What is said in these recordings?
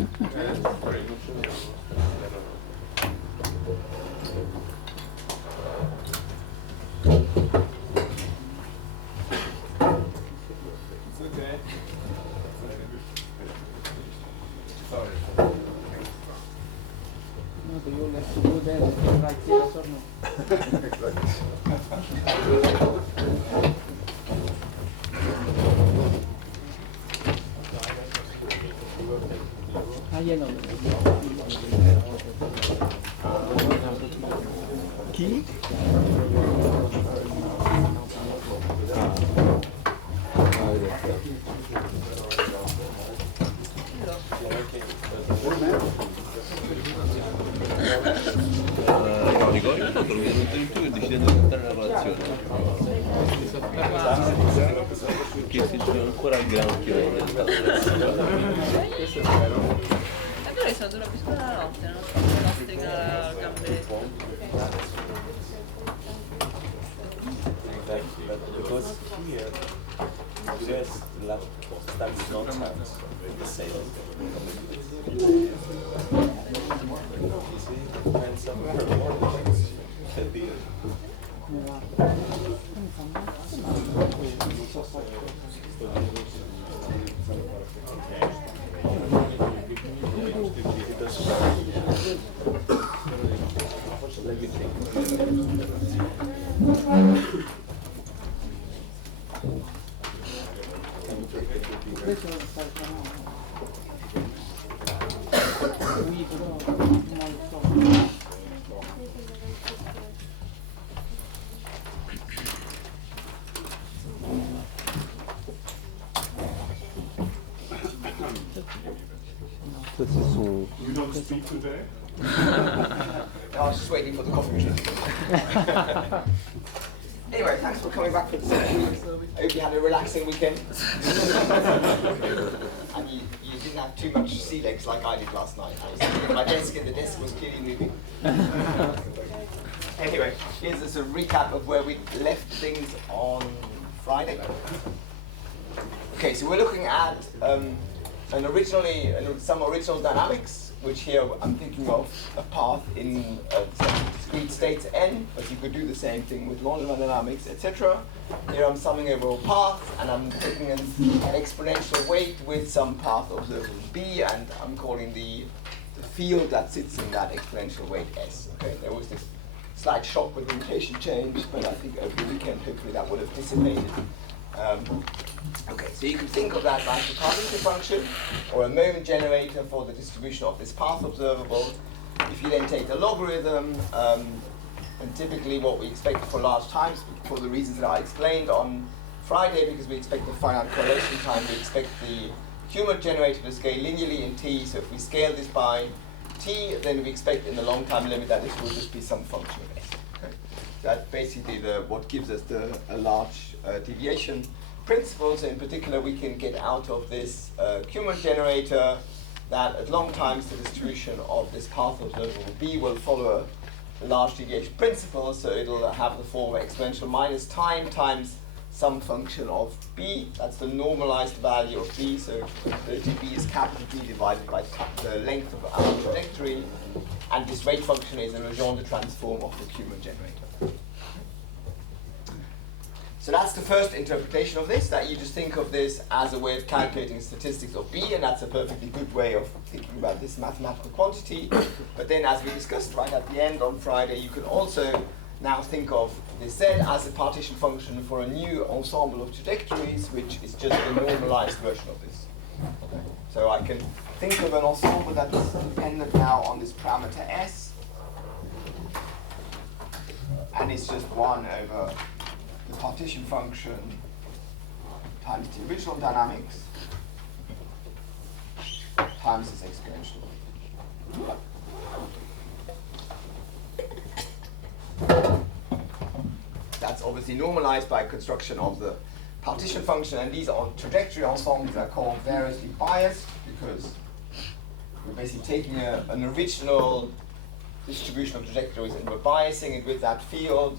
okay. Sorry. No, but you have to go there and write yes or no. Yeah, no. Chi? No, ricordo stato il momento in cui ho deciso di portare la colazione. Perché si trova ancora al granchio nel Questo è vero. È vero che sono dura più scura la notte, no? La lastrica la gambetta. Exactly, but because here, US, that's not the same. You see, and somewhere more can be. Let me think. Questo non sta qui però non lo so. You don't speak today? I was just waiting for the coffee machine. Anyway, thanks for coming back for the session. I hope you had a relaxing weekend. And you didn't have too much sea legs like I did last night. I was sitting at my desk and the desk was clearly moving. Anyway, here's a sort of recap of where we left things on Friday. Okay, so we're looking at some original dynamics, which here I'm thinking of a path in discrete states n, but you could do the same thing with Landau dynamics, etc. Here I'm summing over a path, and I'm taking an exponential weight with some path observable b, and I'm calling the field that sits in that exponential weight s. Okay, there was this slight shock with the rotation change, but I think over the weekend hopefully that would have dissipated. Okay, so you can think of that like a partition function or a moment generator for the distribution of this path observable. If you then take the logarithm, and typically what we expect for large times, for the reasons that I explained on Friday, because we expect the finite correlation time, we expect the cumulative generator to scale linearly in t, so if we scale this by t, then we expect in the long time limit that this will just be some function of s. Okay? That's basically what gives us a large deviation principle. So in particular, we can get out of this cumulative generator that at long times the distribution of this path observable b will follow a large deviation principle, so it'll have the form of exponential minus time times some function of b. That's the normalized value of b, so b is capital B divided by the length of our trajectory, and this rate function is a Legendre transform of the cumulative generator. So that's the first interpretation of this, that you just think of this as a way of calculating statistics of b, and that's a perfectly good way of thinking about this mathematical quantity. But then, as we discussed right at the end on Friday, you can also now think of this z as a partition function for a new ensemble of trajectories, which is just a normalized version of this. Okay. So I can think of an ensemble that's dependent now on this parameter s, and it's just 1 over the partition function times the original dynamics times this exponential. That's obviously normalized by construction of the partition function, and these trajectory ensembles are called variously biased because we're basically taking an original distribution of trajectories and we're biasing it with that field.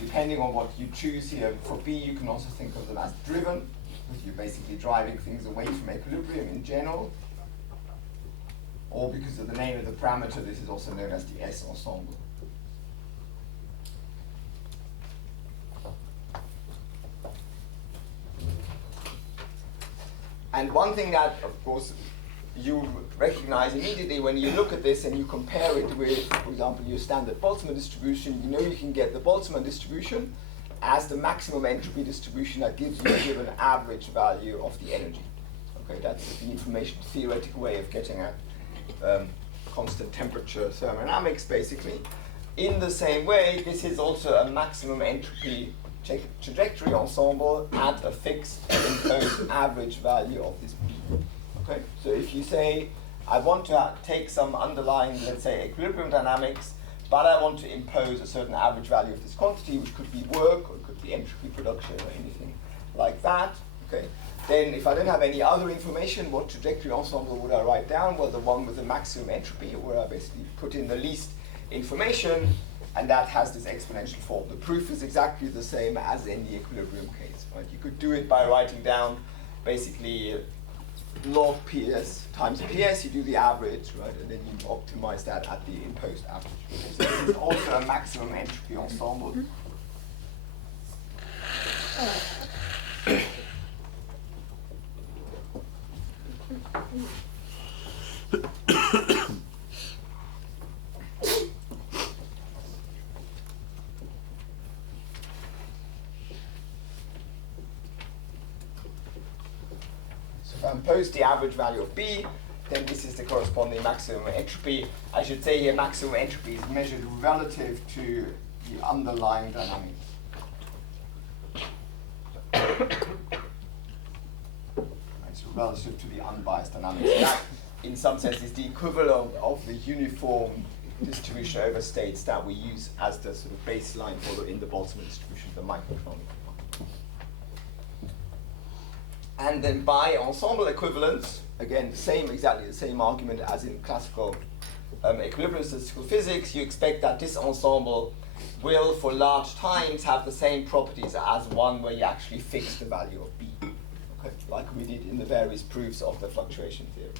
Depending on what you choose here for b, you can also think of them as driven, because you're basically driving things away from equilibrium in general. or because of the name of the parameter, this is also known as the S ensemble. And one thing that, of course, you recognize immediately when you look at this and you compare it with, for example, your standard Boltzmann distribution, you know you can get the Boltzmann distribution as the maximum entropy distribution that gives you a given average value of the energy. Okay, that's the information theoretical way of getting at constant temperature thermodynamics, basically. In the same way, this is also a maximum entropy trajectory ensemble at a fixed imposed average value of this B. Okay, so if you say, I want to take some underlying, let's say, equilibrium dynamics, but I want to impose a certain average value of this quantity, which could be work, or it could be entropy production, or anything like that, okay, then if I don't have any other information, what trajectory ensemble would I write down? Well, the one with the maximum entropy, where I basically put in the least information, and that has this exponential form. The proof is exactly the same as in the equilibrium case, right? You could do it by writing down basically log PS times PS, you do the average, right? And then you optimize that at the imposed average. So this is also a maximum entropy ensemble. If I impose the average value of B, then this is the corresponding maximum entropy. I should say here maximum entropy is measured relative to the underlying dynamics. It's relative to the unbiased dynamics. That, in some sense, is the equivalent of the uniform distribution over states that we use as the sort of baseline for in the Boltzmann distribution, the microeconomic one. And then by ensemble equivalence, again, exactly the same argument as in classical equilibrium statistical physics, you expect that this ensemble will, for large times, have the same properties as one where you actually fix the value of B, okay? Like we did in the various proofs of the fluctuation theory.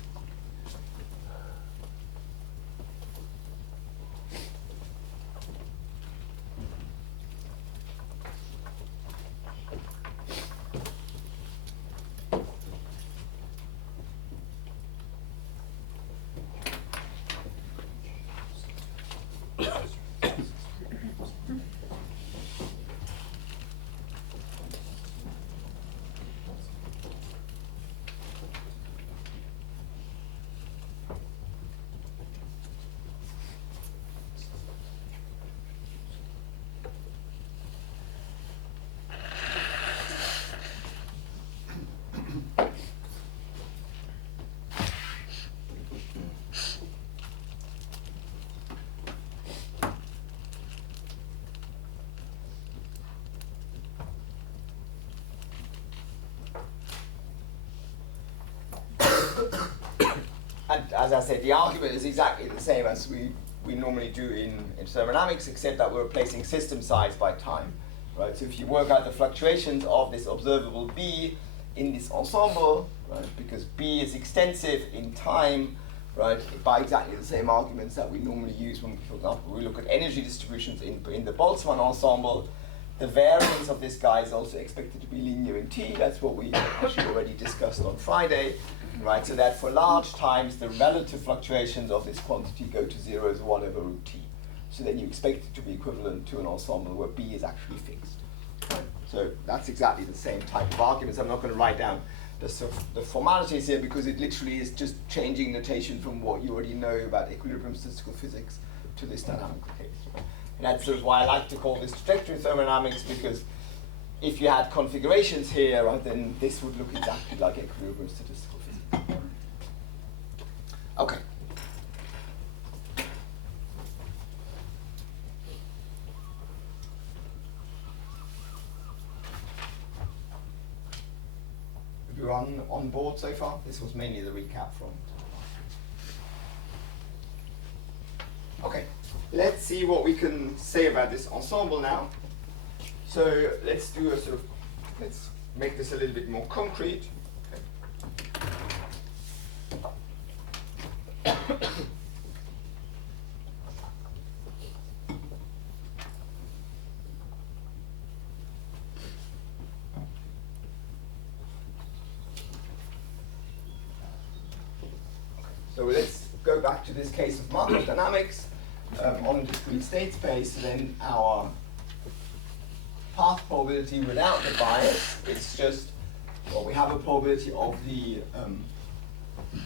And as I said, the argument is exactly the same as we normally do in thermodynamics, except that we're replacing system size by time. Right? So if you work out the fluctuations of this observable B in this ensemble, right, because B is extensive in time, right, by exactly the same arguments that we normally use when, for example, we look at energy distributions in the Boltzmann ensemble, the variance of this guy is also expected to be linear in T. That's what we actually already discussed on Friday. Right, so that for large times, the relative fluctuations of this quantity go to 0 as 1 over root T. So then you expect it to be equivalent to an ensemble where B is actually fixed. Right? So that's exactly the same type of arguments. I'm not going to write down the formalities here because it literally is just changing notation from what you already know about equilibrium statistical physics to this dynamical case. Right? And that's sort of why I like to call this trajectory thermodynamics, because if you had configurations here, right, then this would look exactly like equilibrium statistical physics. Okay. Everyone on board so far? This was mainly the recap from. Okay, let's see what we can say about this ensemble now. So let's do a sort of, let's make this a little bit more concrete. Okay. So let's go back to this case of Markov dynamics on a discrete state space. Then our path probability without the bias is just, well, we have a probability of the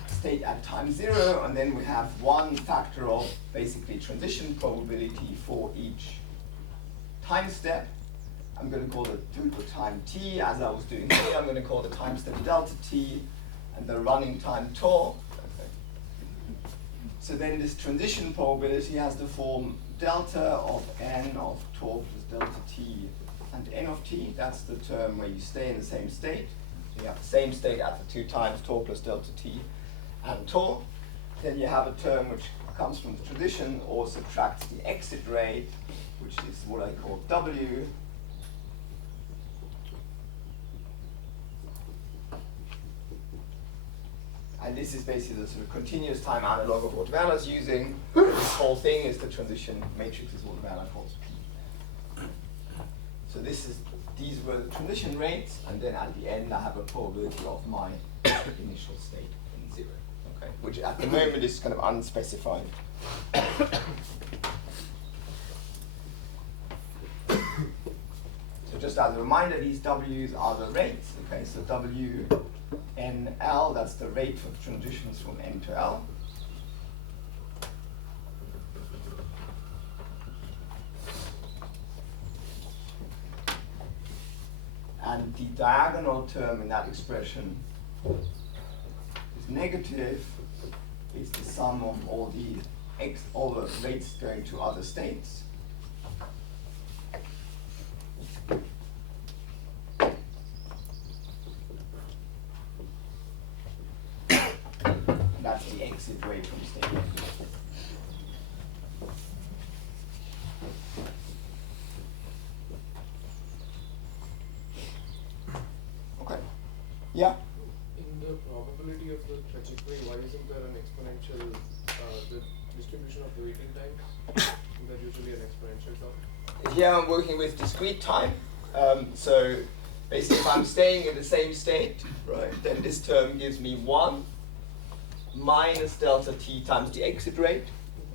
state at time 0, and then we have one factor of basically transition probability for each time step. I'm going to call the total time t, as I was doing here. I'm going to call the time step delta t, and the running time tau. Okay. So then this transition probability has the form delta of n of tau plus delta t and n of t. That's the term where you stay in the same state. So you have the same state at the 2 times tau plus delta t and tau. Then you have a term which comes from the transition or subtracts the exit rate, which is what I call w. And this is basically the sort of continuous time analog of what Werner's using. This whole thing is the transition matrix, is what Werner calls P. So these were the transition rates, and then at the end I have a probability of my initial state in 0. Okay, which at the moment is kind of unspecified. So just as a reminder, these W's are the rates. Okay, so W n L, that's the rate for transitions from N to L. And the diagonal term in that expression is negative. It's the sum of all the rates going to other states. That's the exit rate from state. Okay. Yeah? In the probability of the trajectory, why isn't there an exponential, the distribution of the waiting times? Isn't that usually an exponential term? Here I'm working with discrete time. So basically if I'm staying in the same state, right, then this term gives me 1 minus delta t times the exit rate.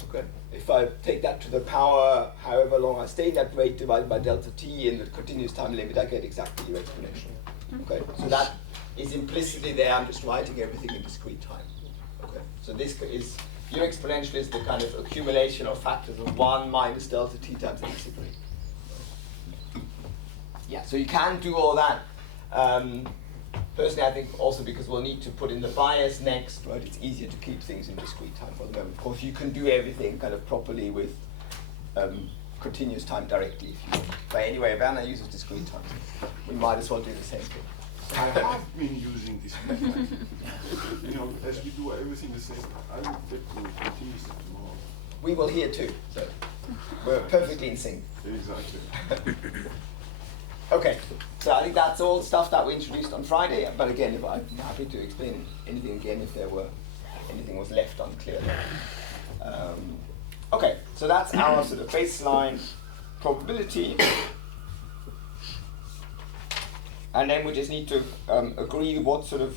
Okay. If I take that to the power, however long I stay in that rate divided by delta t in the continuous time limit, I get exactly your exponential. Okay. So that is implicitly there. I'm just writing everything in discrete time. Okay. So this is your exponential is the kind of accumulation of factors of 1 minus delta t times the exit rate. Yeah. So you can do all that. Personally, I think also because we'll need to put in the bias next, right? It's easier to keep things in discrete time for the moment. Of course, you can do everything kind of properly with continuous time directly if you want. But anyway, Werner uses discrete time. We might as well do the same thing. I have been using this method. You know, as we do everything the same, I will take to continuous tomorrow. We will here too, so we're perfectly in sync. Exactly. Okay, so I think that's all stuff that we introduced on Friday. But again, I'm happy to explain anything again if anything was left unclear. Okay, so that's our sort of baseline probability. And then we just need to agree what sort of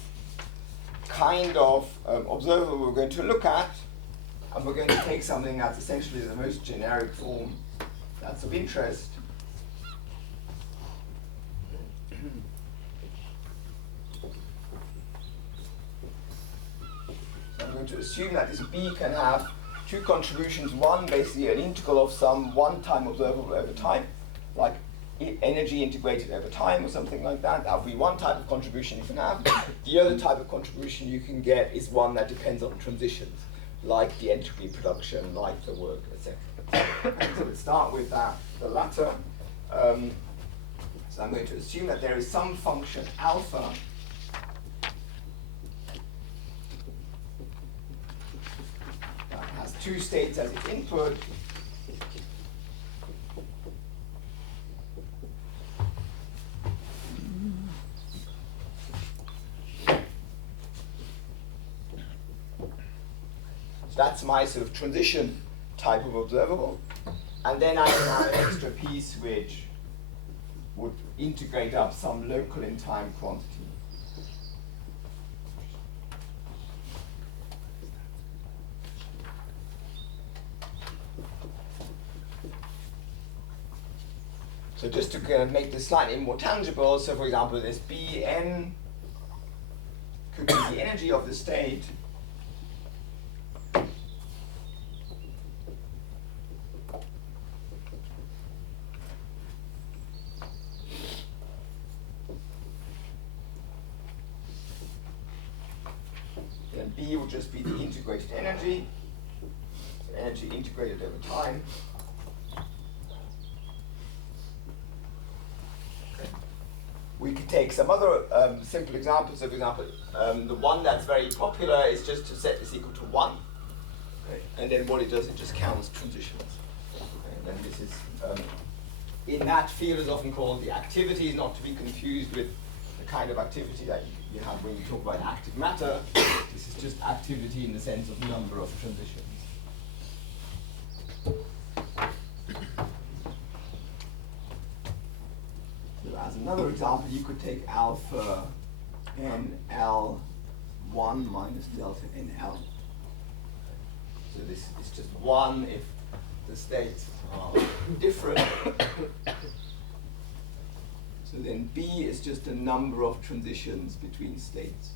kind of observer we're going to look at. And we're going to take something that's essentially the most generic form that's of interest. So I'm going to assume that this B can have 2 contributions. One, basically an integral of some one-time observable over time, like energy integrated over time or something like that. That would be one type of contribution you can have. The other type of contribution you can get is one that depends on transitions, like the entropy production, like the work, etc. So let's start with that, the latter. So I'm going to assume that there is some function alpha that has 2 states as its input. That's my sort of transition type of observable. And then I can have an extra piece which would integrate up some local in time quantity. So just to kind of make this slightly more tangible, so for example, this Bn could be the energy of the state then B would just be the integrated energy, so energy integrated over time. We could take some other simple examples. So for example, the one that's very popular is just to set this equal to 1. Okay. And then what it does, it just counts transitions. Okay. And then this is, in that field is often called the activity, not to be confused with the kind of activity that you have when you talk about active matter. This is just activity in the sense of number of transitions. As another example, you could take alpha NL1 minus delta NL. So this is just 1 if the states are different. So then B is just a number of transitions between states.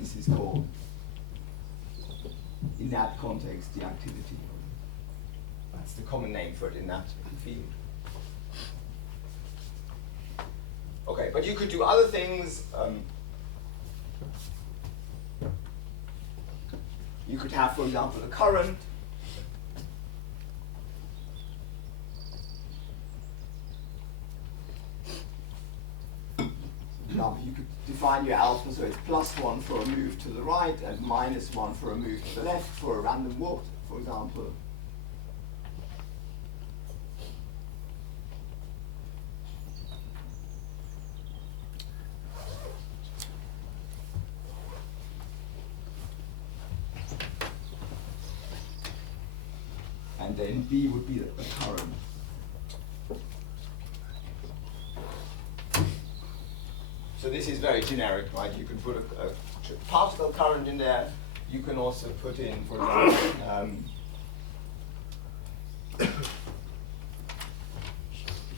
This is called, in that context, the activity. That's the common name for it in that field. Okay, but you could do other things. You could have, for example, a current. You could define your alpha so it's +1 for a move to the right and -1 for a move to the left for a random walk, for example. And then B would be the current. So this is very generic, right? You can put a particle current in there. You can also put in, for example, if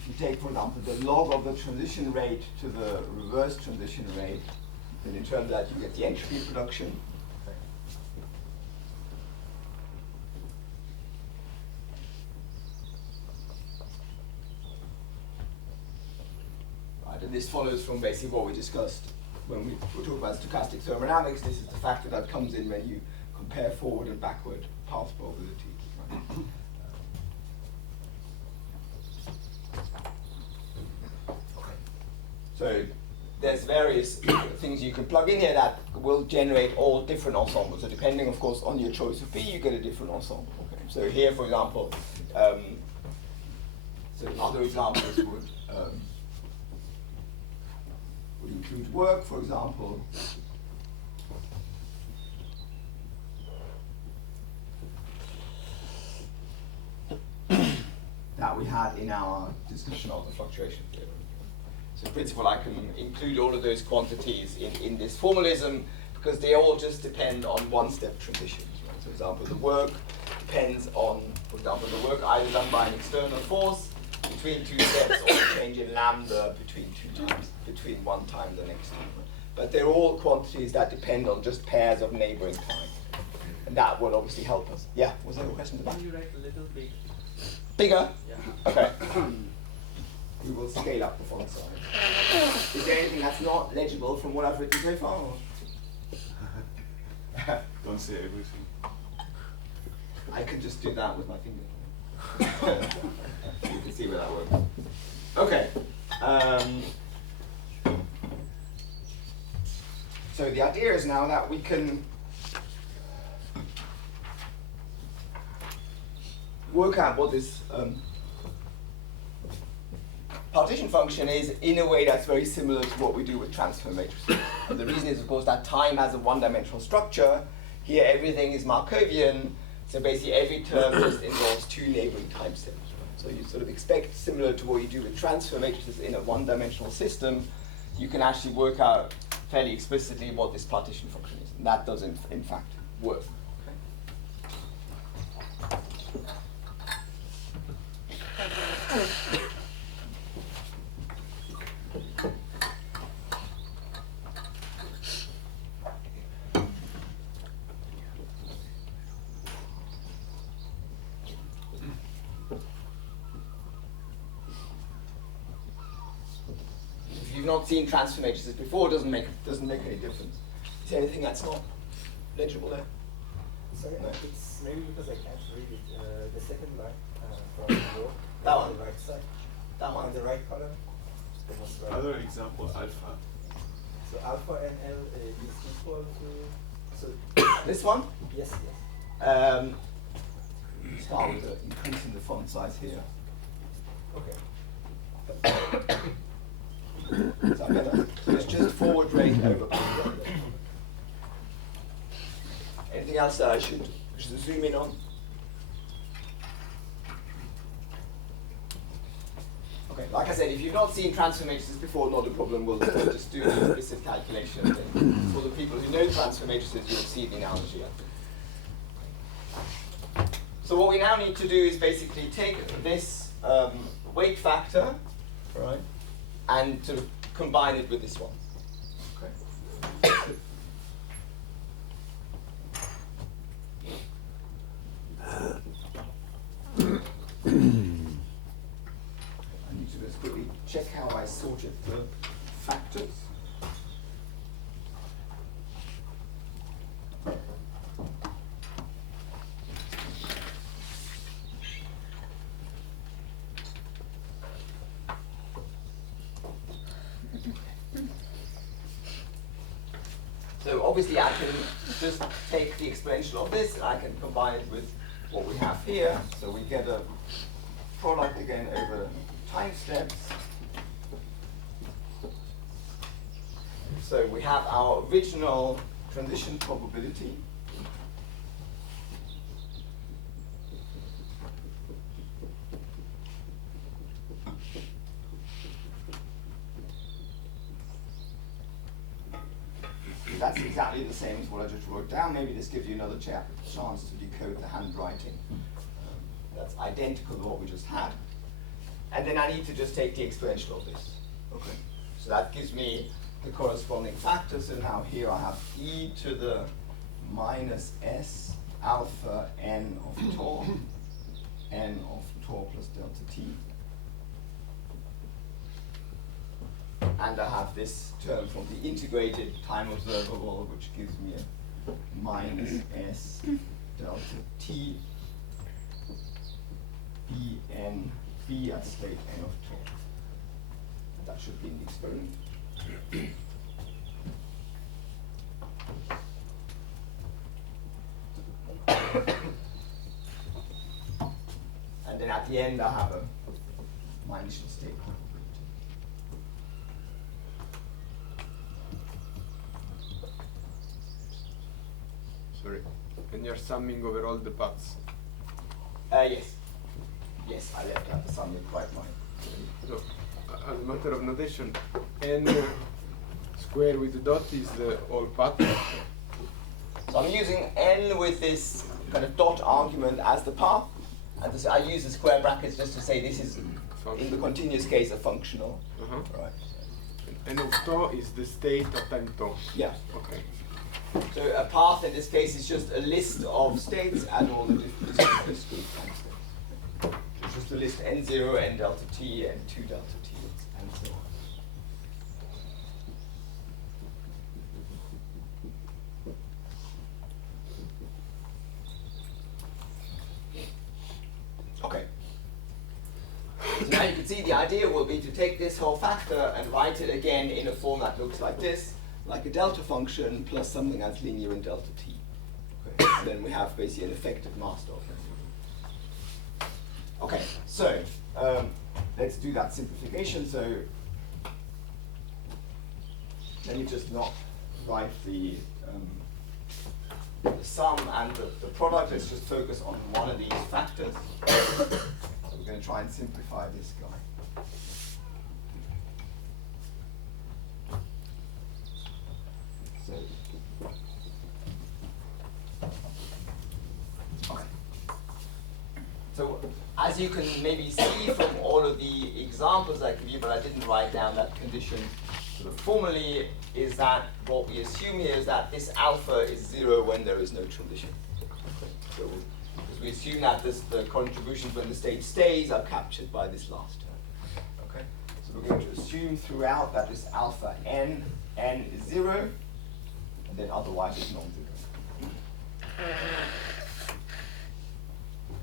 you take, for example, the log of the transition rate to the reverse transition rate, then in terms of that you get the entropy production. And this follows from basically what we discussed when we were talking about stochastic thermodynamics. This is the factor that comes in when you compare forward and backward path probability. Right? Okay. So there's various things you can plug in here that will generate all different ensembles. So depending, of course, on your choice of B, you get a different ensemble. Okay. So here, for example, so other examples would include work, for example. That we had in our discussion of the fluctuation theory. So in principle, I can include all of those quantities in this formalism because they all just depend on one-step transitions. Right? So for example, the work depends on, for example, the work either done by an external force between two steps or a change in lambda between two times, between one time and the next time. But they're all quantities that depend on just pairs of neighboring time. And that would obviously help us. Yeah, was there a question about? Can you write a little big? Bigger? Yeah. Okay. We will scale up the font size. Is there anything that's not legible from what I've written so far? Don't say everything. I could just do that with my finger. You can see where that works. Okay. So the idea is now that we can work out what this partition function is in a way that's very similar to what we do with transfer matrices. And the reason is, of course, that time has a one-dimensional structure. Here, everything is Markovian. So basically, every term just involves two neighboring time steps. So you sort of expect, similar to what you do with transfer matrices in a one-dimensional system, you can actually work out fairly explicitly what this partition function is. And that does, in fact, work. If you've not seen transfer matrices before, it doesn't make any difference. Is there anything that's not legible there? Sorry, No. it's maybe because I can't read it. The second line from the work That on one? the right side, That on one. the right column. The most right. Other example, alpha. So alpha and L is equal to. So This one? yes, yes. Start with increasing the font size here. Okay. Is that better? So it's just forward rate over backward rate. Anything else that I should zoom in on? Okay, like I said, if you've not seen transfer matrices before, not a problem. We'll just do the implicit calculation. And for the people who know transfer matrices, you'll see the analogy, I think. So what we now need to do is basically take this weight factor, right, and sort of combine it with this one. Okay. I need to just quickly check how I sorted the factors. So obviously I can just take the exponential of this and I can combine it with what we have here. So we get a product again over time steps. So we have our original transition probability. That's exactly the same as what I just wrote down. Maybe this gives you another chance to decode the handwriting. That's identical to what we just had. And then I need to just take the exponential of this. Okay. So that gives me the corresponding factor. So now here I have e to the minus s alpha n of tau, n of tau plus delta t. And I have this term from the integrated time observable, which gives me a minus s delta t b n b at state n of tau. That should be in the experiment. And then at the end I have my initial state. Sorry. And you're summing over all the paths. Yes. Yes, I left out the sum with quite mine. So, as a matter of notation, n square with the dot is the whole path. So I'm using n with this kind of dot argument as the path. And this, I use the square brackets just to say this is, in the continuous case, a functional. Right. N of tau is the state of time tau. Yeah. Okay. So a path in this case is just a list of states and all the discrete time states. It's just a list n0, n delta t, and 2 delta t, and so on. Okay. So now you can see the idea will be to take this whole factor and write it again in a form that looks like this, like a delta function plus something that's linear in delta t. Okay. And then we have basically an effective master of it. Okay, so let's do that simplification. So let me just not write the sum and the product. Let's just focus on one of these factors. we're going to try and simplify this guy. So, okay. So, as you can maybe see from all of the examples I give you, but I didn't write down that condition sort of formally, is that what we assume here is that this alpha is 0 when there is no transition. So, because we assume that the contributions when the state stays are captured by this last term. Okay? So we're going to assume throughout that this alpha n is 0, and then otherwise it's non-zero.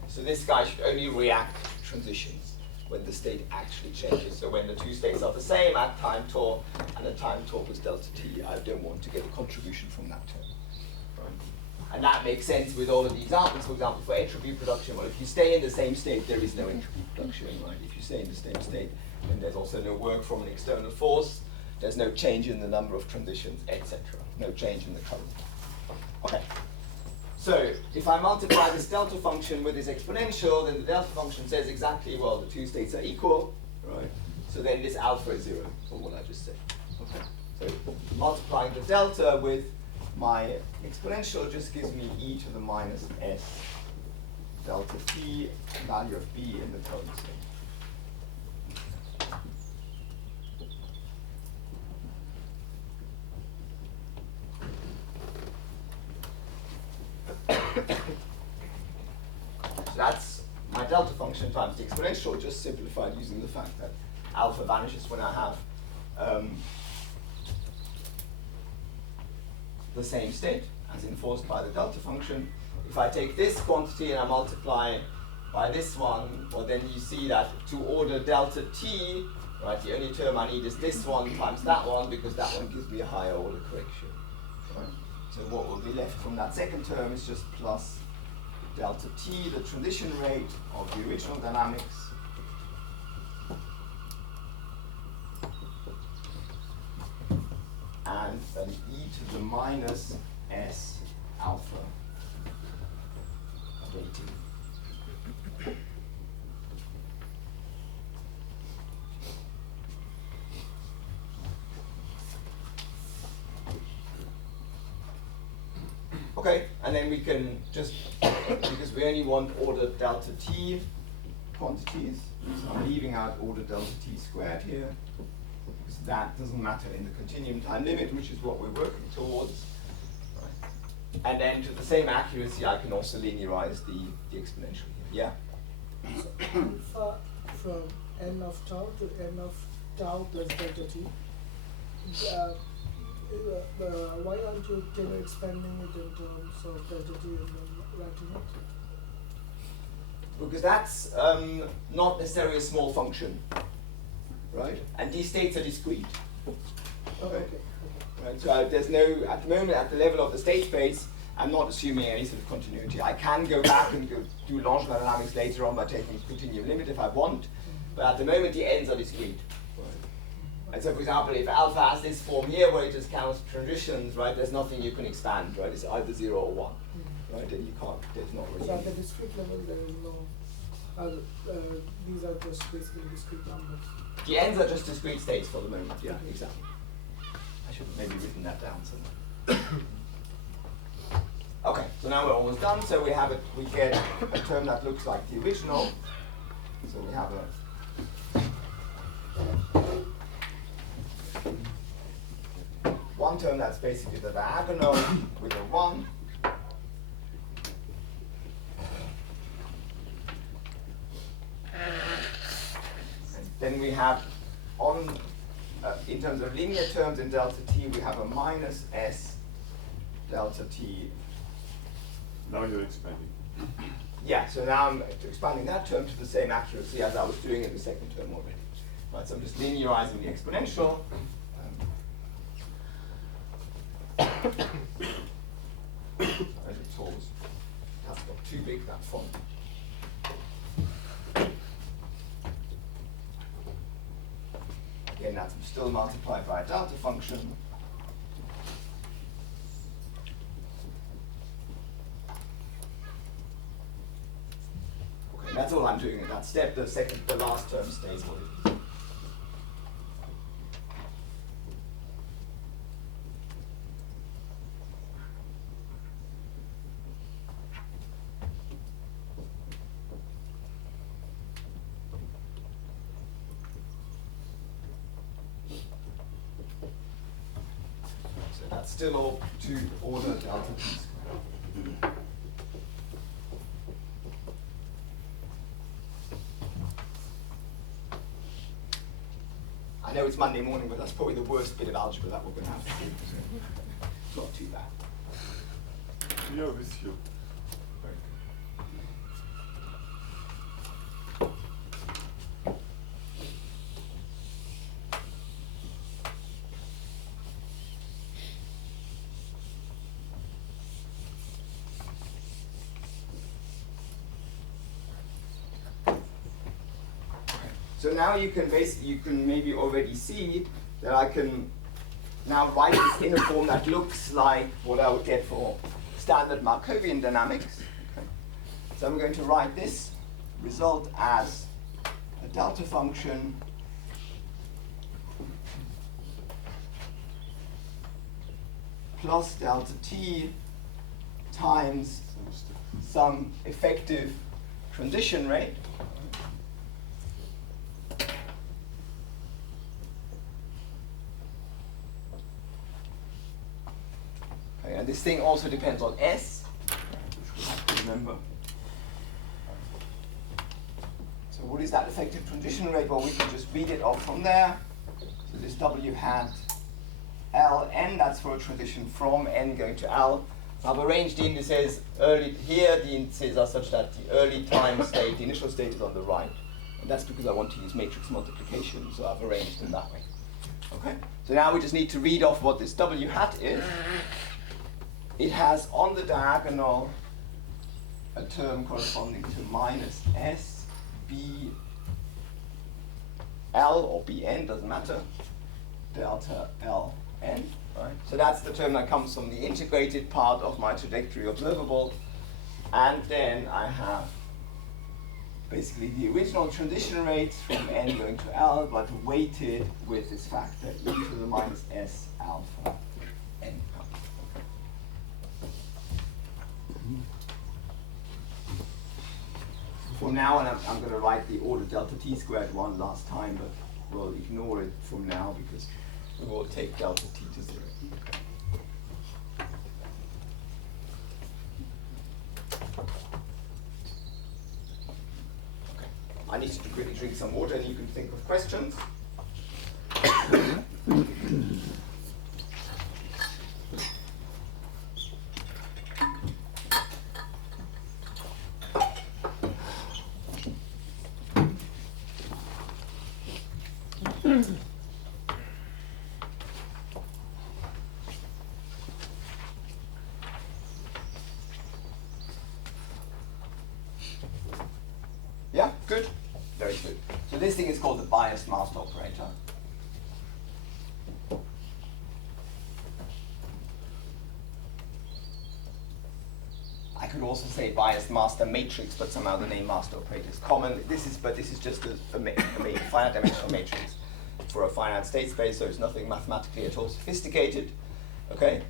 So this guy should only react to transitions when the state actually changes. So when the two states are the same at time tau, and the time tau was delta t, I don't want to get a contribution from that term. Right? And that makes sense with all of the examples. For example, for entropy production, well, if you stay in the same state, there is no entropy production, right? If you stay in the same state, then there's also no work from an external force. There's no change in the number of transitions, etc. No change in the current. Okay. So if I multiply this delta function with this exponential, then the delta function says exactly, well, the two states are equal, right? So then this alpha is 0, from what I just said. Okay. So multiplying the delta with my exponential just gives me e to the minus s delta t, value of b in the current state. So that's my delta function times the exponential, just simplified using the fact that alpha vanishes when I have the same state as enforced by the delta function. If I take this quantity and I multiply by this one, well then you see that to order delta t, right, the only term I need is this one times that one, because that one gives me a higher order correction. Right? So what will be left from that second term is just plus delta t, the transition rate of the original dynamics, and an e to the minus s alpha dating. Okay, and then we can just, because we only want order delta t quantities, so I'm leaving out order delta t squared here, because that doesn't matter in the continuum time limit, which is what we're working towards. Right. And then to the same accuracy, I can also linearize the exponential here. Yeah? So alpha from n of tau to n of tau plus delta t. Why aren't you expanding it in terms of delta t and then writing it? Because that's not necessarily a small function, right? And these states are discrete. Oh, okay. Right, so there's no, at the moment, at the level of the state space, I'm not assuming any sort of continuity. I can go back and do Langevin dynamics later on by taking continuum limit if I want, but at the moment the ends are discrete. And so, for example, if alpha has this form here where it just counts transitions, right, there's nothing you can expand, right? It's either 0 or 1, right? And you can't, there's not really. So at the discrete level, there is no, these are just basically discrete numbers. The ends are just discrete states for the moment, yeah, exactly. I should have maybe written that down somewhere. Okay, so now we're almost done. So we have we get a term that looks like the original. So we have one term that's basically the diagonal with a 1. And then we have in terms of linear terms in delta t, we have a minus s delta t. Now you're expanding. Yeah, so now I'm expanding that term to the same accuracy as I was doing in the second term already. Right, so I'm just linearizing the exponential. As it tools, that's got too big, that font. Again, that's still multiplied by a delta function. Okay, That's all I'm doing in that step. The last term stays what it is. So that's still all to order delta t squared. I know it's Monday morning, but that's probably the worst bit of algebra that we're going to have to do. So it's not too bad. Yeah, with you. Very So now you can maybe already see that I can now write this in a form that looks like what I would get for standard Markovian dynamics. Okay. So I'm going to write this result as a delta function plus delta t times some effective transition rate. And this thing also depends on S, which we have to remember. So what is that effective transition rate? Well, we can just read it off from there. So this W hat Ln, that's for a transition from N going to L. I've arranged the indices early here. The indices are such that the early time state, the initial state, is on the right. And that's because I want to use matrix multiplication, so I've arranged them that way. Okay? So now we just need to read off what this W hat is. It has on the diagonal a term corresponding to minus S, B, L or Bn, doesn't matter, delta Ln, right? So that's the term that comes from the integrated part of my trajectory observable. And then I have basically the original transition rates from N going to L, but weighted with this factor e to the minus S alpha N. From now on, I'm going to write the order delta t squared one last time, but we'll ignore it from now because we will take delta t to 0. Okay. I need to quickly drink some water and you can think of questions. Yeah, good. Very good. So this thing is called the biased master operator. I could also say biased master matrix, but somehow the name master operator is common. This is just a finite dimensional matrix for a finite state space, so it's nothing mathematically at all sophisticated. Okay?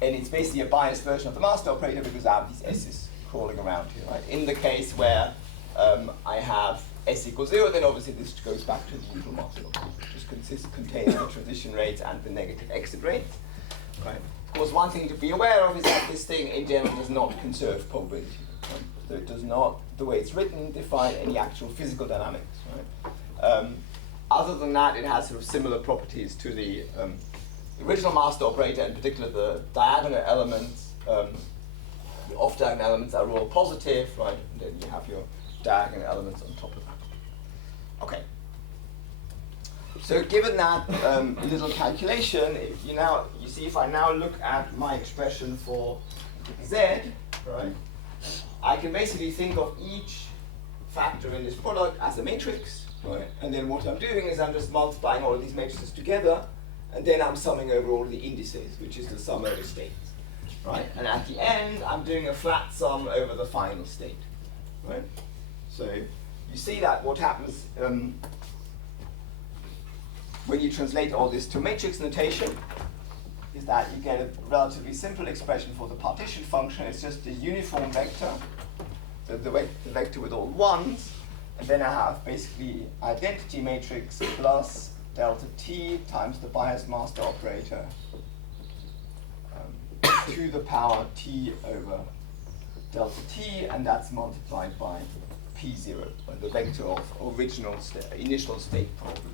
And it's basically a biased version of the master operator because I have these S's crawling around here, right? In the case where I have S equals 0, then obviously this goes back to the usual master operator, which just contains the transition rate and the negative exit rate. Right? Of course, one thing to be aware of is that this thing in general does not conserve probability. Right? So it does not, the way it's written, define any actual physical dynamics. Right? Other than that, it has sort of similar properties to the original master operator, in particular the diagonal elements. The off-diagonal elements are all positive, right? And then you have your diagonal elements on top of that. Okay. So given that little calculation, if you see if I now look at my expression for Z, right? I can basically think of each factor in this product as a matrix, right? And then what I'm doing is I'm just multiplying all of these matrices together, and then I'm summing over all the indices, which is the sum over states. Right? And at the end, I'm doing a flat sum over the final state. Right? So you see that what happens when you translate all this to matrix notation is that you get a relatively simple expression for the partition function. It's just a uniform vector, so the vector with all ones, and then I have basically identity matrix plus delta t times the bias master operator to the power t over delta t, and that's multiplied by p0, the vector of initial state probability.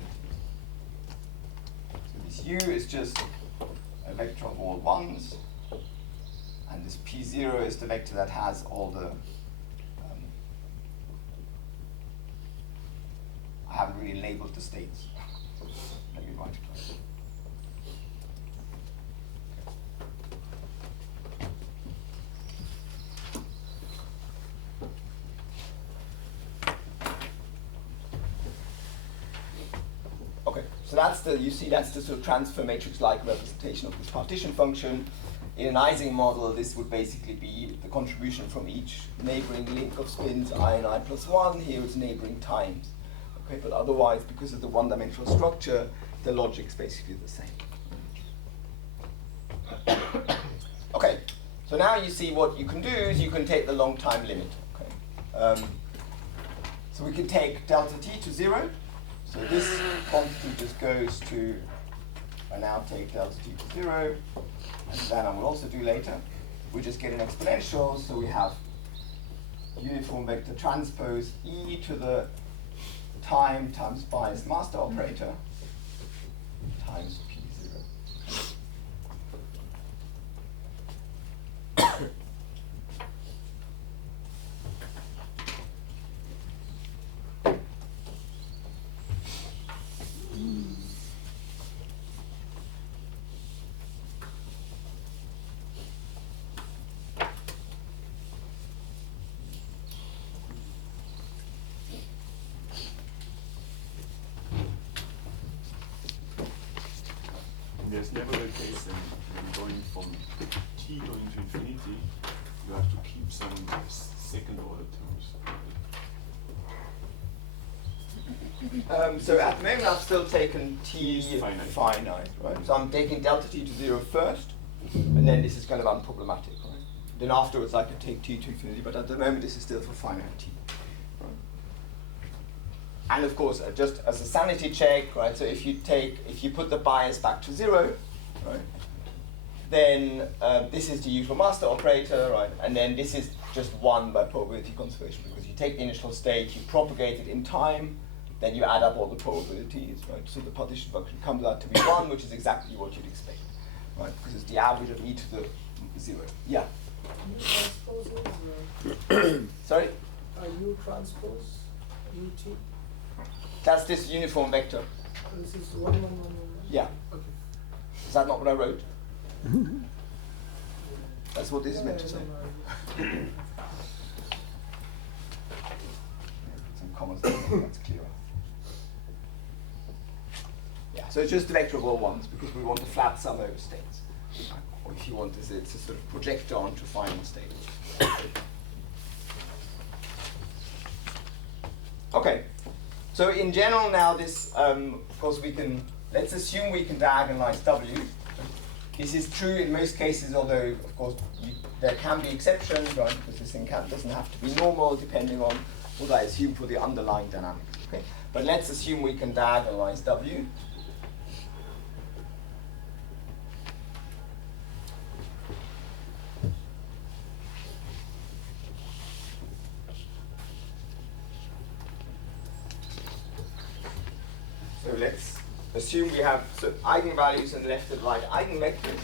So this u is just a vector of all ones, and this p0 is the vector that has all the I haven't really labeled the states. Let me write it right. Okay, so that's the sort of transfer matrix-like representation of this partition function. In an Ising model, this would basically be the contribution from each neighboring link of spins I and I plus 1. Here it's neighboring times. Okay, but otherwise, because of the one-dimensional structure, the logic's basically the same. Okay, so now you see what you can do is you can take the long time limit. Okay, so we can take delta t to 0. So this quantity just goes to, I now take delta t to 0, and then I will also do later. We just get an exponential, so we have uniform vector transpose e to the time times bias master operator times p0. There's never the case when going from t going to infinity, you have to keep some second order terms. So at the moment I've still taken t Is finite. finite, right? So I'm taking delta t to 0 first, and then this is kind of unproblematic, right? Then afterwards I can take t to infinity, but at the moment this is still for finite t. Right? And of course, just as a sanity check, right? So if you put the bias back to 0, right? Then this is the usual master operator, right? And then this is just 1 by probability conservation, because you take the initial state, you propagate it in time, then you add up all the probabilities, right? So the partition function comes out to be 1, which is exactly what you'd expect, right? Because it's the average of e to the 0. Yeah. U transpose Sorry? U transpose ut. That's this uniform vector. This is 1 1 1 1. Yeah. Okay. Is that not what I wrote? That's what this is meant to say. Some comments there, that's clearer. Yeah, so it's just the vector of all ones, because we want a flat sum over states. Or if you want this, it's a sort of projector onto final state. Okay. So in general now this, of course let's assume we can diagonalize W. This is true in most cases, although of course there can be exceptions, right? Because this thing doesn't have to be normal depending on what I assume for the underlying dynamics. Okay? But let's assume we can diagonalize W. So let's assume we have eigenvalues and left and right eigenvectors.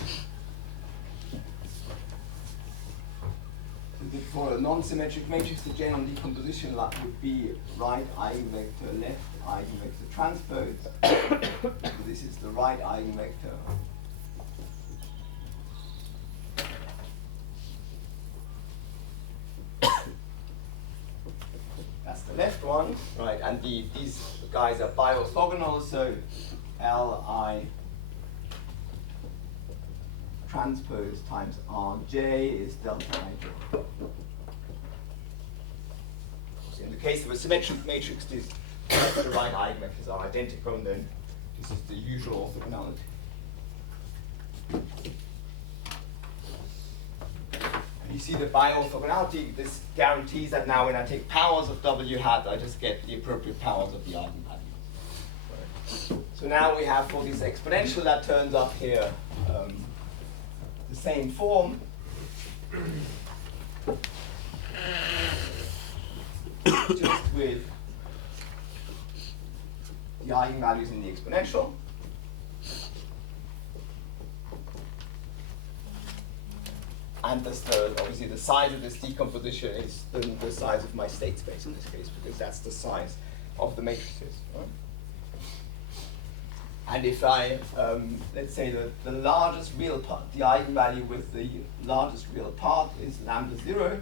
So for a non-symmetric matrix, the general decomposition would be right eigenvector, left eigenvector transpose. So this is the right eigenvector. That's the left one, right? And these guys are bi-orthogonal, so Li transpose times Rj is delta Ij. So in the case of a symmetric matrix, the right eigenvectors are identical, and then this is the usual orthogonality. And you see that by orthogonality, this guarantees that now when I take powers of W hat, I just get the appropriate powers of the eigenvalues. Right. So now we have for this exponential that turns up here the same form. Just with the eigenvalues in the exponential. And obviously the size of this decomposition is the size of my state space in this case, because that's the size of the matrices. Right? And if I, let's say the largest real part, the eigenvalue with the largest real part is lambda 0.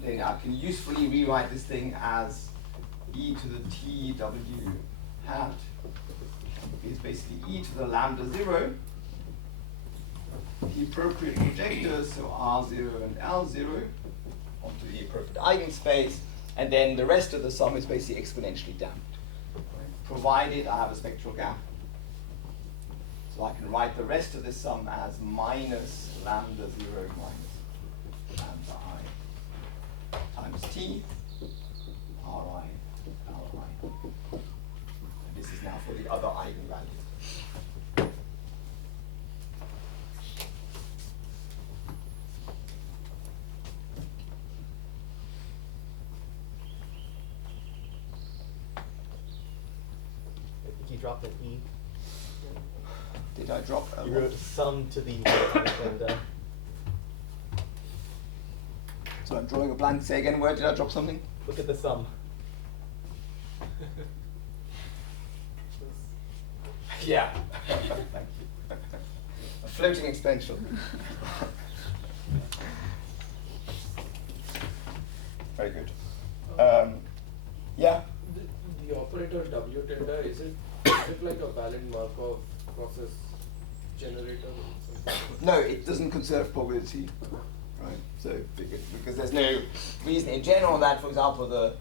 Then I can usefully rewrite this thing as e to the t w hat is basically e to the lambda 0, the appropriate projectors, so R0 and L0, onto the appropriate eigenspace, and then the rest of the sum is basically exponentially damped, right? Provided I have a spectral gap. So I can write the rest of this sum as minus lambda 0 minus lambda I times t, Ri, Li. And this is now for the other eigenvalue. You dropped an E. Did I drop a You wrote sum to the and So I'm drawing a blank. Say again, where did I drop something? look at the sum. Yeah. Thank you. A floating exponential. Very good. Yeah. The operator W tilde, is it like a valid Markov process generator? No, it doesn't conserve probability. Right. So because there's no reason in general that, for example, the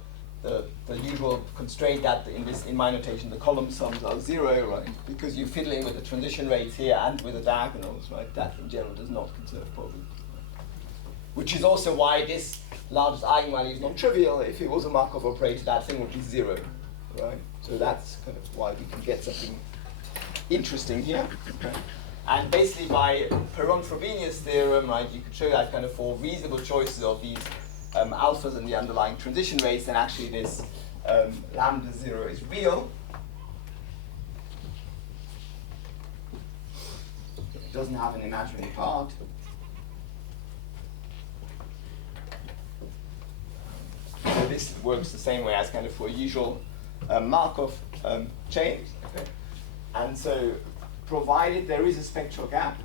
usual constraint that in my notation the column sums are 0, right? Because you're fiddling with the transition rates here and with the diagonals, right? That in general does not conserve probability. Which is also why this largest eigenvalue is non-trivial. If it was a Markov operator, that thing would be 0, right? So that's kind of why we can get something interesting here. Okay? And basically by Perron-Frobenius theorem, right, you could show that kind of for reasonable choices of these alphas and the underlying transition rates, then actually this lambda 0 is real. It doesn't have an imaginary part. So this works the same way as kind of for usual Markov chains. Okay? And so provided there is a spectral gap,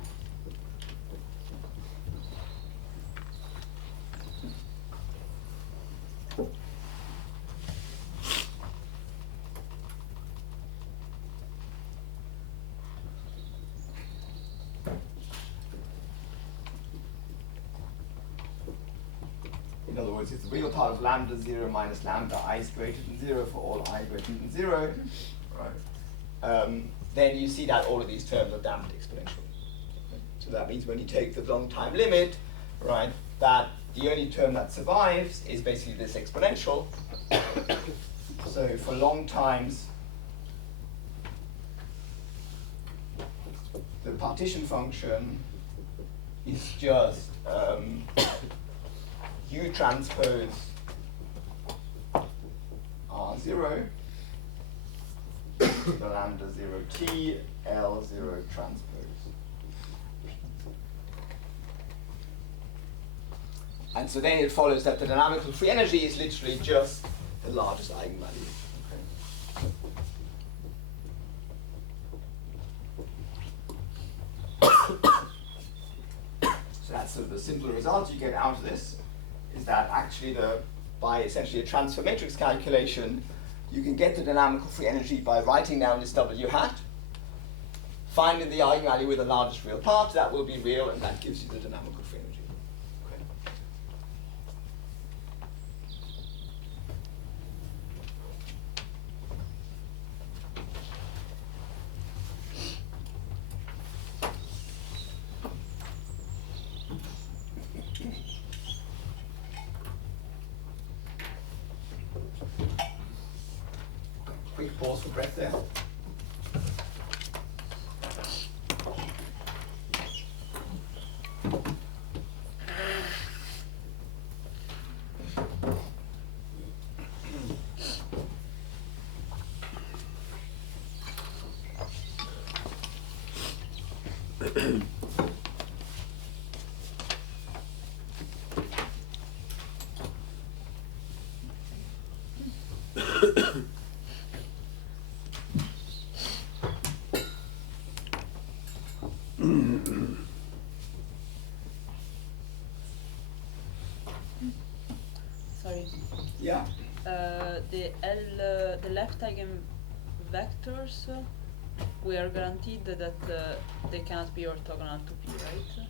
in other words, it's the real part of lambda 0 minus lambda I is greater than 0 for all I greater than 0, right? Then you see that all of these terms are damped exponentially. Okay? So that means when you take the long time limit, right, that the only term that survives is basically this exponential. So for long times, the partition function is just U transpose R0 to the lambda 0t L0 transpose. And so then it follows that the dynamical free energy is literally just the largest eigenvalue. So that's sort of the simple result you get out of this, is that actually by essentially a transfer matrix calculation, you can get the dynamical free energy by writing down this W hat, finding the eigenvalue with the largest real part, that will be real, and that gives you the dynamical free energy. Okay. Quick pause for breath there. Sorry. Yeah. The left eigenvectors, we are guaranteed that they cannot be orthogonal to P, right?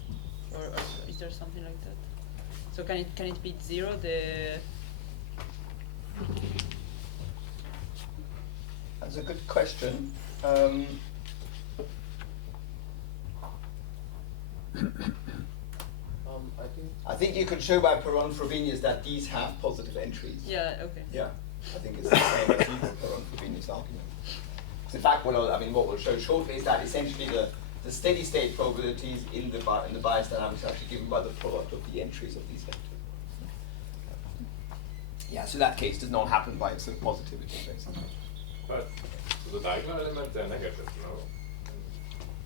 Or is there something like that? So can it be 0? That's a good question. I think you could show by Perron-Frobenius that these have positive entries. Yeah, okay. Yeah, I think it's the same as the Perron-Frobenius argument. So in fact, what we'll show shortly is that essentially the steady state probabilities in the bias dynamics are actually given by the product of the entries of these vectors. Yeah, so that case does not happen by its own positivity, basically. But so the diagonal elements are negative, no?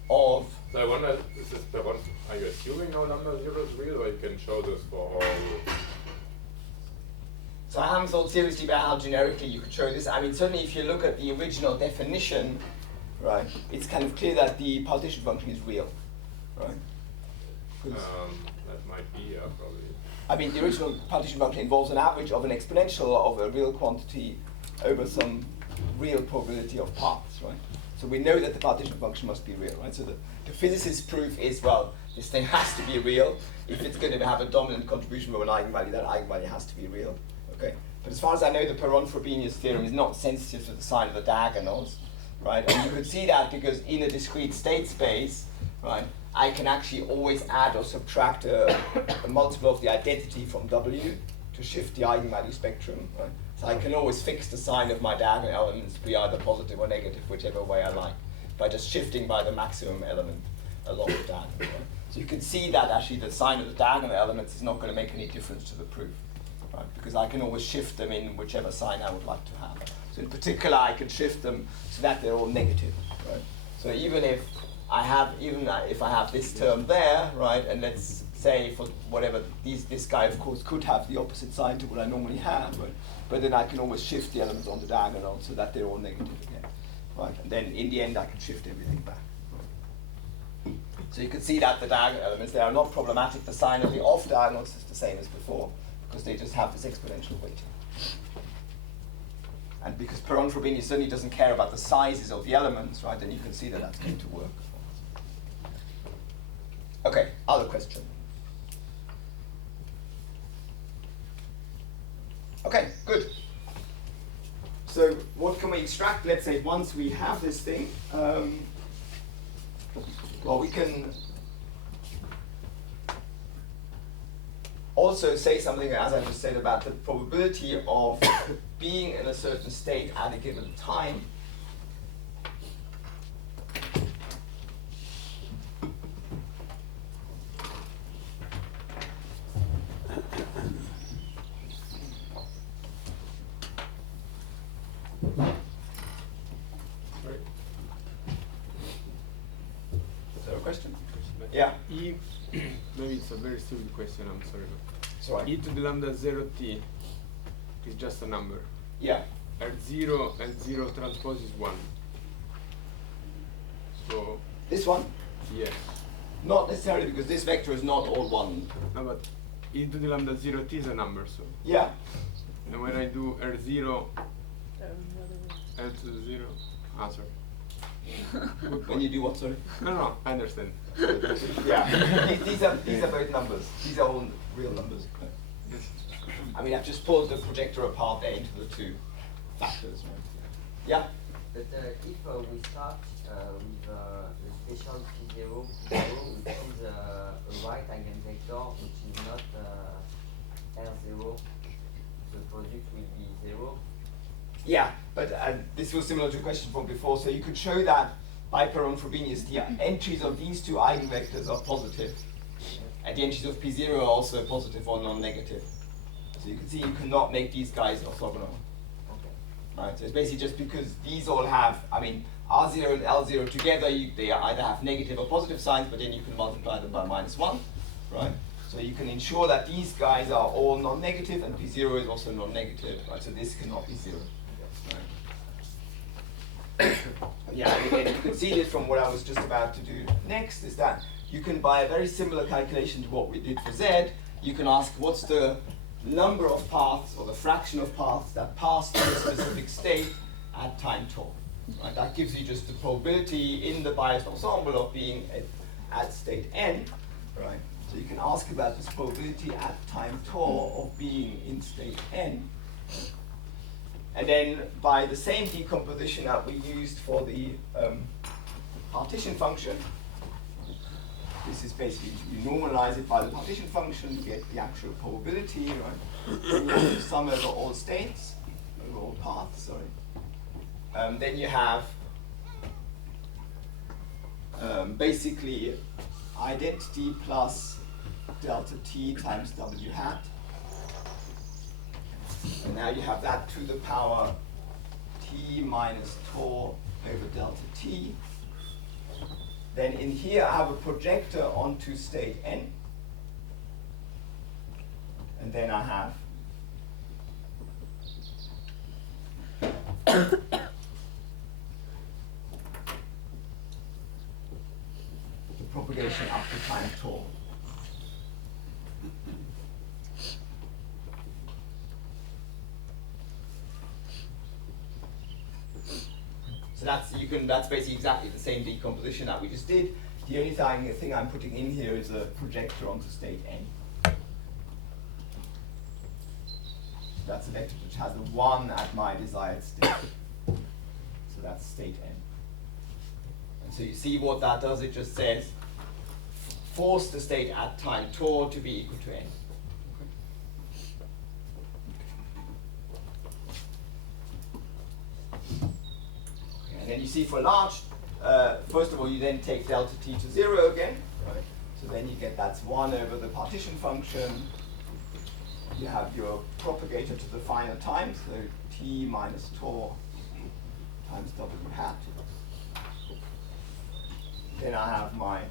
Of? So I wonder, are you assuming now lambda 0 is real, or you can show this for all? So I haven't thought seriously about how generically you could show this. I mean, certainly if you look at the original definition, right, it's kind of clear that the partition function is real, right? That might be, yeah, probably. I mean, the original partition function involves an average of an exponential of a real quantity over some real probability of paths, right? So we know that the partition function must be real, right? So the physicist's proof is, well, this thing has to be real. If it's going to have a dominant contribution of an eigenvalue, that eigenvalue has to be real, okay? But as far as I know, the Perron-Frobenius theorem is not sensitive to the sign of the diagonals, right? And you could see that because in a discrete state space, right, I can actually always add or subtract a multiple of the identity from W to shift the eigenvalue spectrum, right? So I can always fix the sign of my diagonal elements to be either positive or negative, whichever way I like, by just shifting by the maximum element along the diagonal. Right? So you can see that actually the sign of the diagonal elements is not going to make any difference to the proof, right? Because I can always shift them in whichever sign I would like to have. So in particular, I can shift them so that they're all negative, right? So even if I have this term there, right, and let's say for whatever this guy of course could have the opposite sign to what I normally have, right? But then I can always shift the elements on the diagonal so that they're all negative again, right? And then in the end I can shift everything back. Right? So you can see that the diagonal elements, they are not problematic. The sign of the off diagonals is the same as before because they just have this exponential weighting. And because Perron-Frobenius certainly doesn't care about the sizes of the elements, right? Then you can see that that's going to work. Okay, other question. Okay, good. So what can we extract? Let's say once we have this thing, well, we can also say something, as I just said, about the probability of being in a certain state at a given time. Is there a question? Yeah. Maybe it's a very stupid question, I'm sorry. Sorry. E to the lambda 0t is just a number. Yeah. R0 and 0 transpose is 1. So. This one? Yes. Not necessarily because this vector is not all 1. No, but e to the lambda 0t is a number, so. Yeah. And when I do R0 L to the 0. Answer. When you do what, sorry? No, I understand. Yeah, these are both numbers. These are all real numbers. Yes. I mean, I've just pulled the projector apart there into the two factors, right? Yeah? But if we start with the special P0, which is a right eigenvector which is not R0, the product will be 0. Yeah, but this was similar to a question from before. So you could show that by Perron-Frobenius, the entries of these two eigenvectors are positive, and the entries of P0 are also positive or non-negative. So you can see you cannot make these guys orthogonal. Right, so it's basically just because these all have, I mean, R0 and L0 together, they either have negative or positive signs, but then you can multiply them by -1, right? So you can ensure that these guys are all non-negative, and P0 is also non-negative, right? So this cannot be 0. Right? Yeah, and again, you can see this from what I was just about to do next, is that you can, by a very similar calculation to what we did for Z, you can ask what's the number of paths, or the fraction of paths that pass through a specific state at time tau. Right? That gives you just the probability in the biased ensemble of being at state n. Right? So you can ask about this probability at time tau of being in state n. And then by the same decomposition that we used for the partition function, this is basically, you normalize it by the partition function, you get the actual probability, right? Then you have to sum over all states, over all paths, sorry. Then you have basically identity plus delta t times w hat. And now you have that to the power t minus tau over delta t. Then in here I have a projector onto state n. And then I have the propagation up to time tau. So that's basically exactly the same decomposition that we just did. The only thing I'm putting in here is a projector onto state n. So that's a vector which has a 1 at my desired state. So that's state n. And so you see what that does, it just says force the state at time tau to be equal to n. And then you see for large, first of all, you then take delta t to 0 again. Right? So then you get that's 1 over the partition function. You have your propagator to the final time, so t minus tau times w hat. Then I have my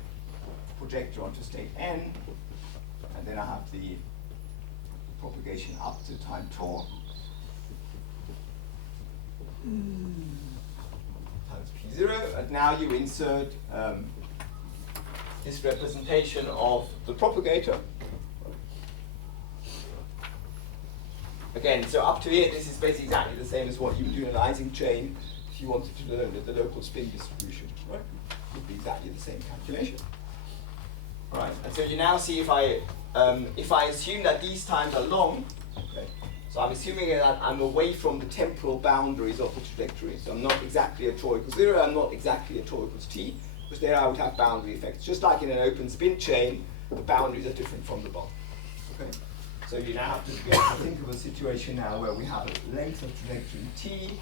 projector onto state n, and then I have the propagation up to time tau. Times P0, and now you insert this representation of the propagator. Again, so up to here, this is basically exactly the same as what you would do in an Ising chain if you wanted to learn the local spin distribution, right? It would be exactly the same calculation. Right, and so you now see if I assume that these times are long, okay, so I'm assuming that I'm away from the temporal boundaries of the trajectory. So I'm not exactly at tau equals 0, I'm not exactly at tau equals t, because there I would have boundary effects. Just like in an open spin chain, the boundaries are different from the bulk. Okay? So you now have to be able to think of a situation now where we have a length of trajectory t,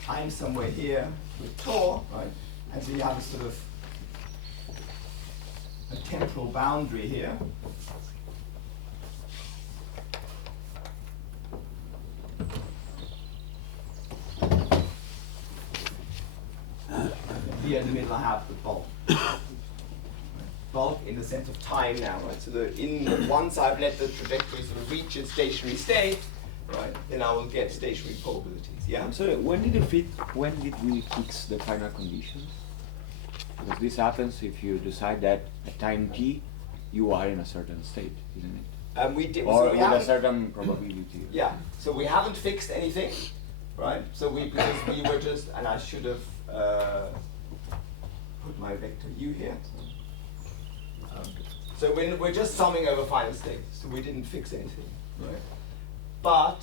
time somewhere here with tau, right? And so you have a sort of a temporal boundary here. Here in the middle I have the bulk. Bulk in the sense of time now, right? So once I've let the trajectory sort of reach its stationary state, right, then I will get stationary probabilities. Yeah? So when did we fix the final conditions? Because this happens if you decide that at time t you are in a certain state, isn't it? We did, or so we with a haven't- certain probability. Yeah, so we haven't fixed anything, right? So because we were just, and I should have put my vector u here. So we're just summing over final state, so we didn't fix anything, right? But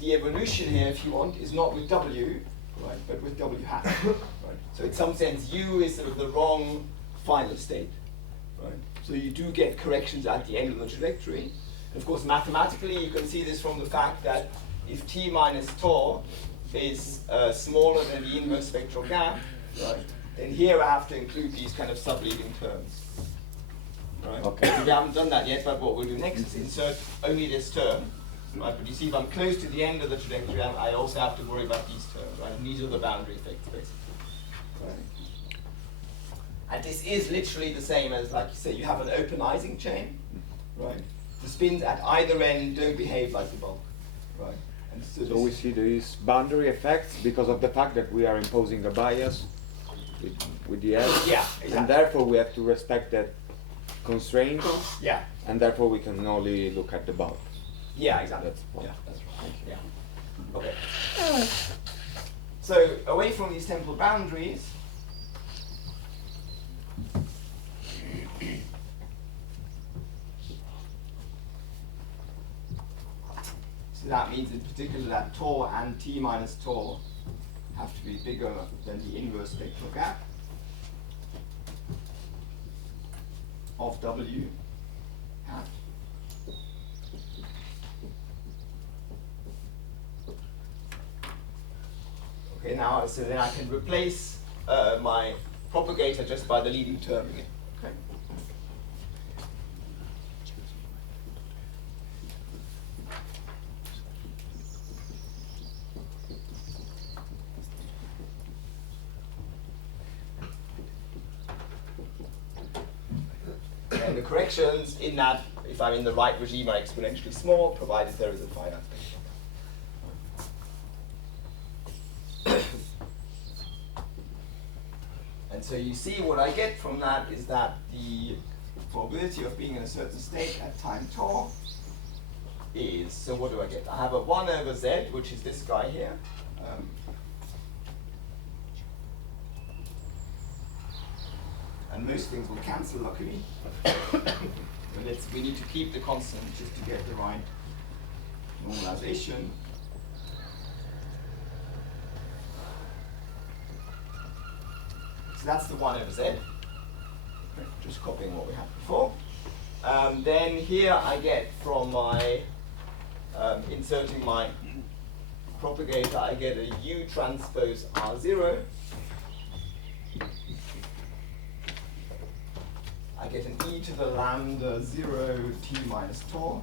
the evolution here, if you want, is not with w, right, but with w hat, right? So in some sense, u is sort of the wrong final state, right? So you do get corrections at the end of the trajectory. And of course, mathematically, you can see this from the fact that if t minus tau is smaller than the inverse spectral gap, right, then here I have to include these kind of subleading terms. Right? Okay. So we haven't done that yet, but what we'll do next is insert only this term. Right? But you see, if I'm close to the end of the trajectory, I also have to worry about these terms. Right? And these are the boundary effects, basically. Right? And this is literally the same as, like you say, you have an open Ising chain. Right? The spins at either end don't behave like the bulk. Right? And So we see these boundary effects because of the fact that we are imposing a bias with the edge. Yeah, exactly. And therefore we have to respect that constraint. Yeah. And therefore we can only look at the bulk. Yeah, exactly. That's Yeah, that's right. Yeah. Okay. So away from these temporal boundaries, so that means in particular that tau and t minus tau have to be bigger than the inverse spectral gap of w hat. Okay, now so then I can replace my propagator just by the leading term again. Okay. And the corrections in that, if I'm in the right regime, are exponentially small, provided there is a finite spectrum. And so you see what I get from that is that the probability of being in a certain state at time tau is, so what do I get? I have a 1 over z, which is this guy here. And most things will cancel, luckily. But we need to keep the constant just to get the right normalization. So that's the 1 over z. Just copying what we had before. Then here I get from my inserting my propagator, I get a u transpose r0. I get an e to the lambda 0 t minus tau.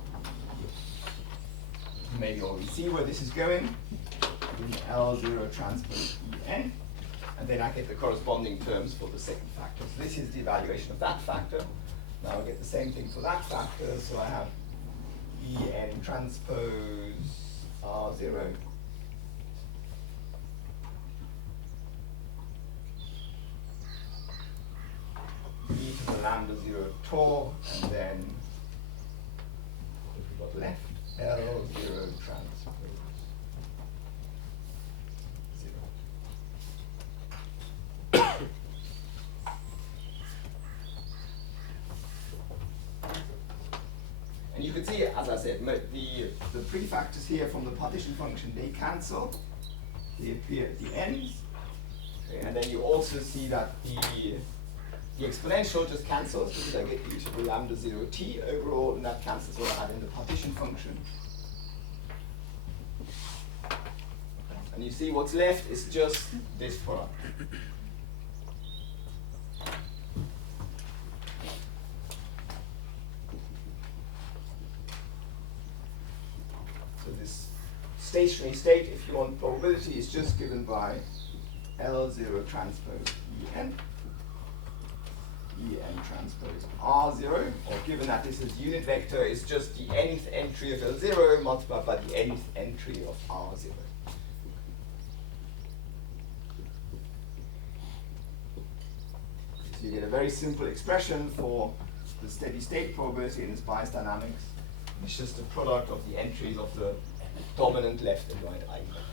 Maybe you already see where this is going. In L0 transpose En. And then I get the corresponding terms for the second factor. So this is the evaluation of that factor. Now I get the same thing for that factor. So I have En transpose R0. E to the lambda 0 tau, and then what have we got left? L0 transpose 0. And you can see, as I said, the prefactors here from the partition function, they cancel. They appear at the ends. Okay, and then you also see that the exponential just cancels because I get e to the lambda 0 t overall, and that cancels what I had in the partition function. And you see what's left is just this product. So this stationary state, if you want probability, is just given by L0 transpose En. En transpose R0, or given that this is unit vector, is just the nth entry of L0 multiplied by the nth entry of R0. So you get a very simple expression for the steady state probability in this bias dynamics. It's just a product of the entries of the dominant left and right eigenvector.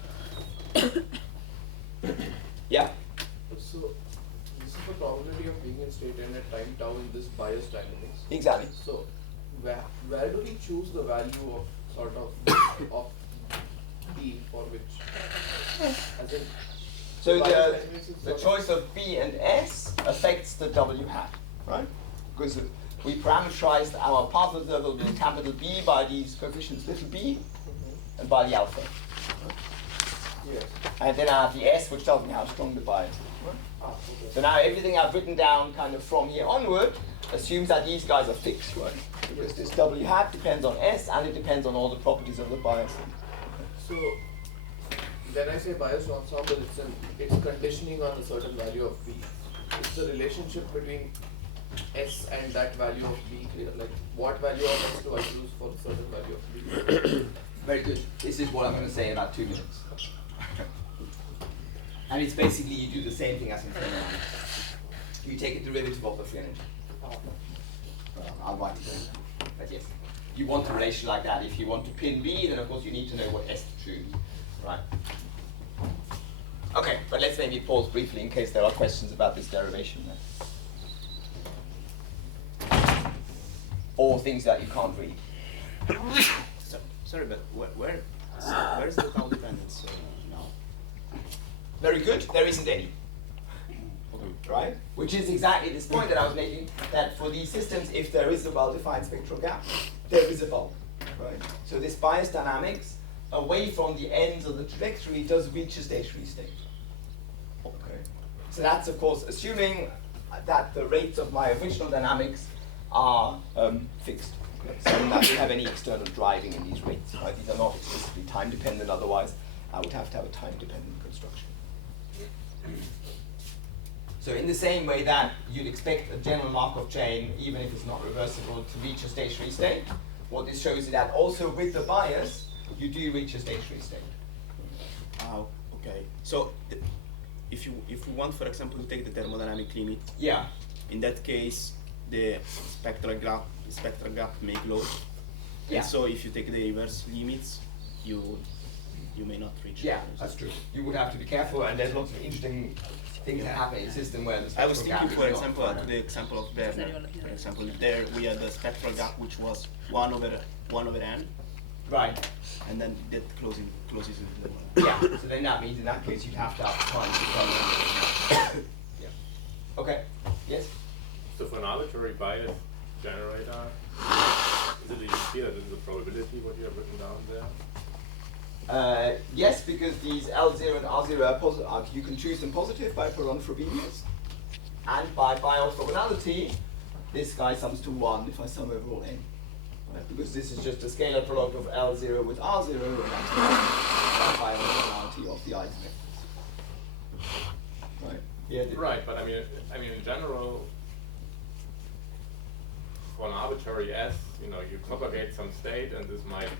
Yeah. So this is the probability of being in state n at time tau in this bias dynamics. Exactly. So where do we choose the value of sort of of B for which, as in So bias the dynamics is sort choice of B and S affects the W hat, right? Because we parameterized our path observable with capital B by these coefficients little b and by the alpha. Yes. And then I have the S, which tells me how strong the bias is. Ah, okay. So now everything I've written down kind of from here onward assumes that these guys are fixed, right? Because this W hat depends on S and it depends on all the properties of the bias. So when I say biased ensemble, it's conditioning on a certain value of B. Is the relationship between S and that value of B clear? Like what value of S do I use for a certain value of B? Very good. This is what I'm going to say in about 2 minutes. And it's basically you do the same thing as in thermodynamics. You take a derivative of the free energy. I'll write it down. But yes, you want a relation like that. If you want to pin B, then of course you need to know what S to choose, right? Okay, but let's maybe pause briefly in case there are questions about this derivation then. Or things that you can't read. Sorry, but where is the tau dependence now? Very good, there isn't any. Right? Which is exactly this point that I was making, that for these systems, if there is a well-defined spectral gap, there is a bulk. Right? So this bias dynamics, away from the ends of the trajectory, does reach a stationary state. Okay. So that's, of course, assuming that the rates of my original dynamics are fixed. Okay. So that we have any external driving in these rates. Right? These are not explicitly time-dependent, otherwise I would have to have a time-dependent construction. So in the same way that you'd expect a general Markov chain, even if it's not reversible, to reach a stationary state, what this shows is that also with the bias, you do reach a stationary state. Okay. So if we want, for example, to take the thermodynamic limit, yeah, in that case, the spectral gap may close. Yeah. And so if you take the inverse limits, you may not reach. Yeah, that's true. You would have to be careful, and there's lots of interesting things that happen in a system where the I was spectral thinking, gap for is example, not the example of Werner. For example, there we had the spectral gap which was 1 over n. Right. And then that closes into the 1. Yeah. So then that means in that case you'd have to have time to yeah. Okay. Yes. So for an arbitrary bias generator, is it even clear that this is a probability what you have written down there? Yes, because these L0 and R0 are you can choose them positive by Perron Frobenius, and by orthogonality, this guy sums to 1 if I sum over all n. Right? Because this is just a scalar product of L0 with R0, and that's by orthogonality of the eigenvectors. Right. Yeah. Right, but I mean in general, for an arbitrary S, you propagate some state, and this might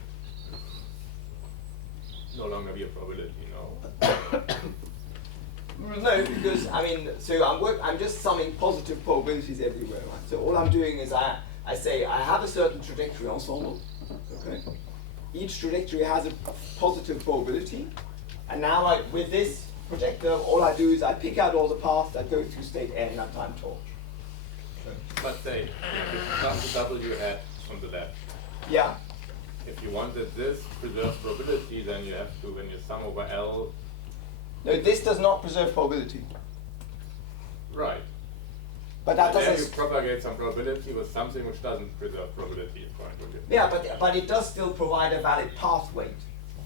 no longer be a probability, No, because so I'm just summing positive probabilities everywhere, right? So all I'm doing is I say I have a certain trajectory ensemble. Okay. Each trajectory has a positive probability, and now with this projector, all I do is I pick out all the paths that go through state n at time torch. But say the W hat on the left. Yeah. If you wanted this preserved probability, then you have to, when you sum over L. No, this does not preserve probability. Right. But that and then doesn't. you propagate some probability with something which doesn't preserve probability, according to you. Yeah, but it does still provide a valid path weight.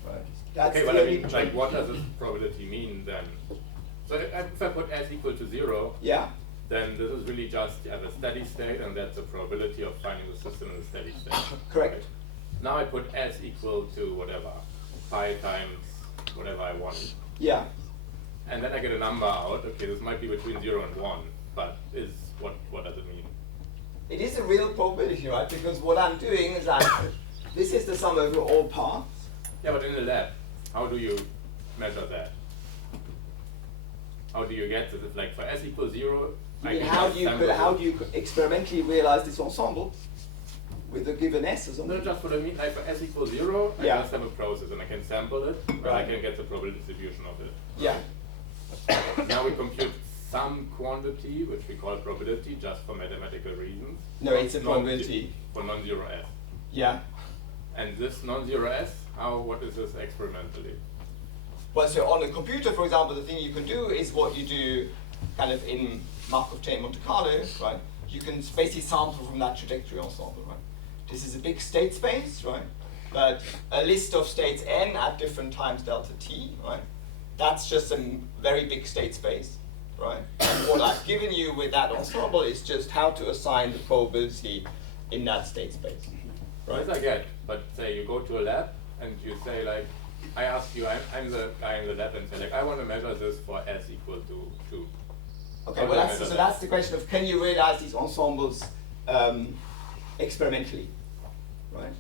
Right. That's Okay, the but I only mean, like, what does this probability mean then? So if I put S equal to 0, yeah, then this is really just a steady state, and that's the probability of finding the system in a steady state. Correct. Right? Now I put S equal to whatever, pi times whatever I want. Yeah. And then I get a number out. Okay, this might be between 0 and 1, but what does it mean? It is a real probability, right? Because what I'm doing is this is the sum over all paths. Yeah, but in the lab, how do you measure that? How do you get this? It's like for S equals 0, I mean, how do you experimentally realize this ensemble with a given S or something? No, just what I mean, like for S equals 0, I Yeah. just have a process and I can sample it, and I can get the probability distribution of it. Yeah. Now now we compute some quantity, which we call probability, just for mathematical reasons. No, it's a probability. For non-zero S. Yeah. And this non-zero S, what is this experimentally? Well, so on a computer, for example, the thing you can do is what you do kind of in Markov chain Monte Carlo, right? You can basically sample from that trajectory ensemble, right? This is a big state space, right? But a list of states n at different times delta t, right? That's just a very big state space, right? And what I've given you with that ensemble is just how to assign the probability in that state space, right? This I get, but say you go to a lab and you say like, I ask you, I'm the guy in the lab and say like, I want to measure this for S equal to 2. Okay, well that's the question of can you realize these ensembles experimentally, right?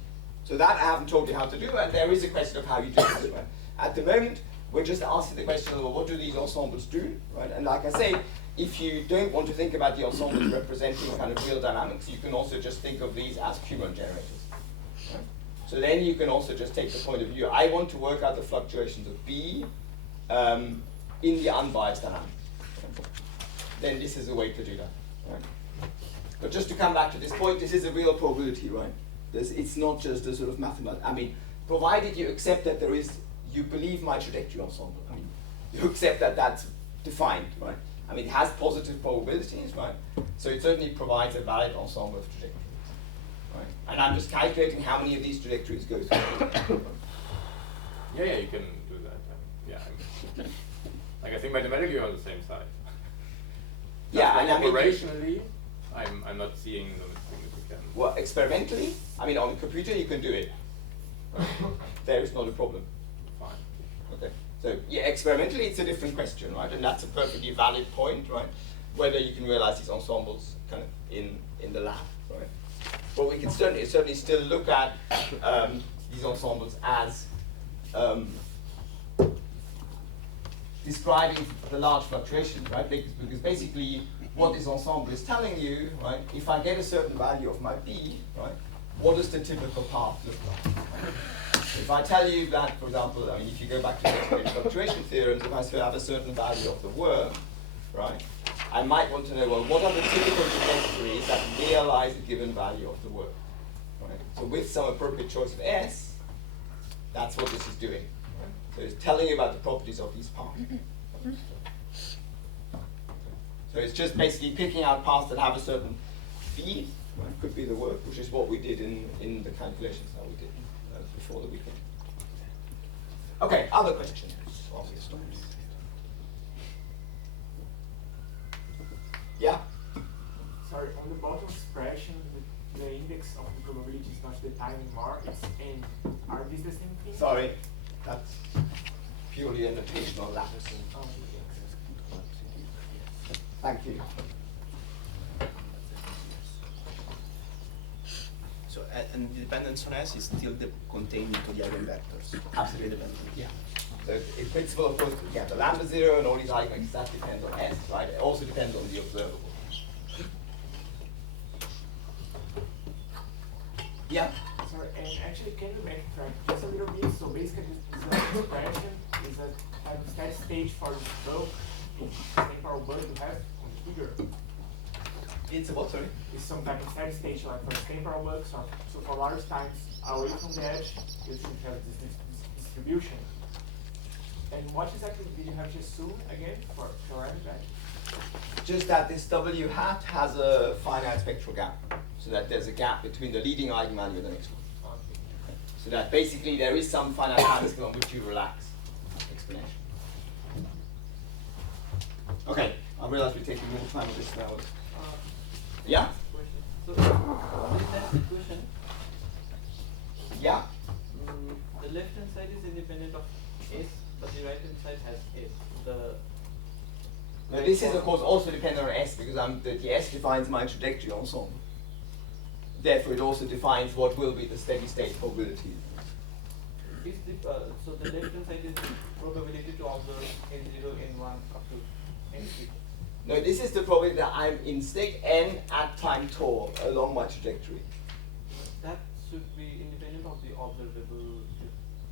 So that I haven't told you how to do, and there is a question of how you do this, right? At the moment, we're just asking the question of, well, what do these ensembles do, right? And like I say, if you don't want to think about the ensembles representing kind of real dynamics, you can also just think of these as Kuman generators, right? So then you can also just take the point of view, I want to work out the fluctuations of B in the unbiased dynamics. Right? Then this is a way to do that, right? But just to come back to this point, this is a real probability, right? It's not just a sort of mathematical, I mean, provided you accept that there is, you believe my trajectory ensemble, I mean, you accept that that's defined, right? I mean, it has positive probabilities, right? So it certainly provides a valid ensemble of trajectories, right? And I'm just calculating how many of these trajectories go through. Yeah, you can do that. Like I think mathematically you're on the same side. Yeah, and I mean, operationally, I'm not seeing the significant. Well, experimentally, I mean, on a computer you can do it. There is not a problem. Fine. Okay. So yeah, experimentally it's a different question, right? And that's a perfectly valid point, right? Whether you can realize these ensembles kind of in the lab, right? But we can certainly still look at these ensembles as describing the large fluctuations, right? Because basically what this ensemble is telling you, right? If I get a certain value of my B, right? What does the typical path look like? Right? If I tell you that, for example, I mean, if you go back to the fluctuation theorems, if I still have a certain value of the worm, right? I might want to know, well, what are the typical trajectories that realize a given value of the worm, right? So with some appropriate choice of S, that's what this is doing. Right? So it's telling you about the properties of these paths. So it's just basically picking out paths that have a certain V, right? Could be the work, which is what we did in the calculations that we did before the weekend. Okay, other questions? Yeah? Sorry, on the bottom expression, the index of the probability is not the timing mark, it's n. Are these the same thing? Sorry, that's purely a notational lapse. Oh, Thank you. So, and the dependence on S is still contained into the eigenvectors. Absolutely dependent, yeah. So in principle, of course, yeah, the lambda 0 and all these eigenvectors, that depends on S, right? It also depends on the observable. Yeah? sorry, and actually can you backtrack just a little bit? So basically this expression is a steady state for the bulk, temporal bulk you have on the figure. It's a what, sorry? It's some type of steady state, like for temporal bulks, or so for large times away from the edge, you should have this distribution. And what exactly did you have to assume again for that? Just that this W hat has a finite spectral gap, so that there's a gap between the leading eigenvalue and the next one. Okay. So that basically there is some finite time on which you relax explanation. Okay, I realize we're taking more time on this now. Yeah? So, this next equation, Yeah? the left hand side is independent of S, but the right hand side has S. Now this is of course also dependent on S because the S defines my trajectory ensemble. Therefore it also defines what will be the steady state probability. So the left hand side is the probability to observe N0, N1 up to N3. No, this is the probability that I'm in state N at time tau along my trajectory. That should be independent of the observable,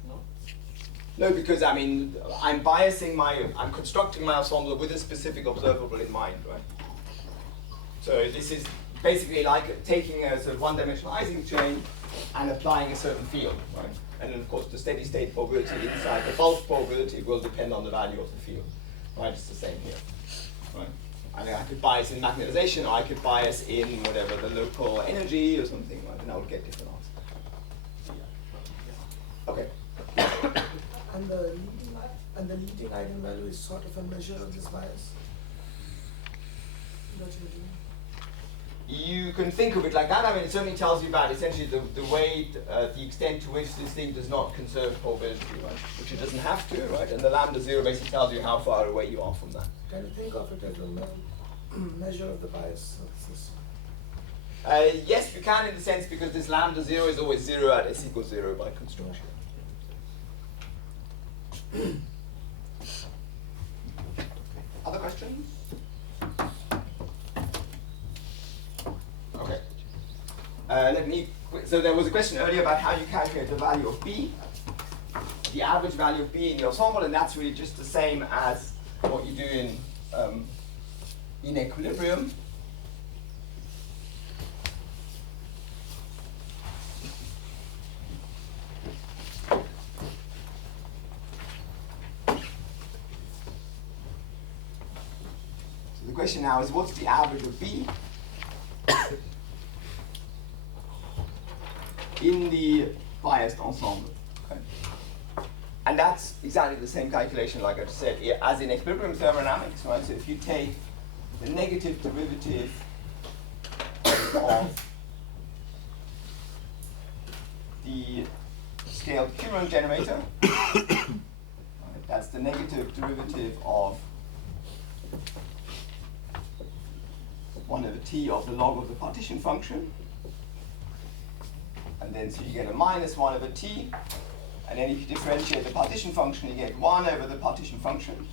no? No, because I mean, I'm constructing my ensemble with a specific observable in mind, right? So this is basically like taking a sort of one-dimensional Ising chain and applying a certain field, right? And then of course the steady state probability inside the bulk probability will depend on the value of the field, right? It's the same here, right? I mean, I could bias in magnetization, or I could bias in whatever the local energy or something, right? And I would get different answers. Okay. And the leading eigenvalue is sort of a measure of this bias. That's what you mean. You can think of it like that. I mean, it certainly tells you about essentially the way, the extent to which this thing does not conserve probability, right? Which it doesn't have to, right? And the lambda zero basically tells you how far away you are from that. Can you think of it as a measure of the bias of the system? Yes, you can in the sense because this lambda zero is always zero at s equals 0 by construction. Other questions? Okay. So there was a question earlier about how you calculate the value of B, the average value of B in the ensemble, and that's really just the same as what you do in equilibrium. The question now is, what's the average of B in the biased ensemble? Okay. And that's exactly the same calculation, like I just said, as in equilibrium thermodynamics, right? So if you take the negative derivative of the scaled Coulomb generator, right, that's the negative derivative of 1 over t of the log of the partition function. And then so you get a minus 1 over t. And then if you differentiate the partition function, you get 1 over the partition function.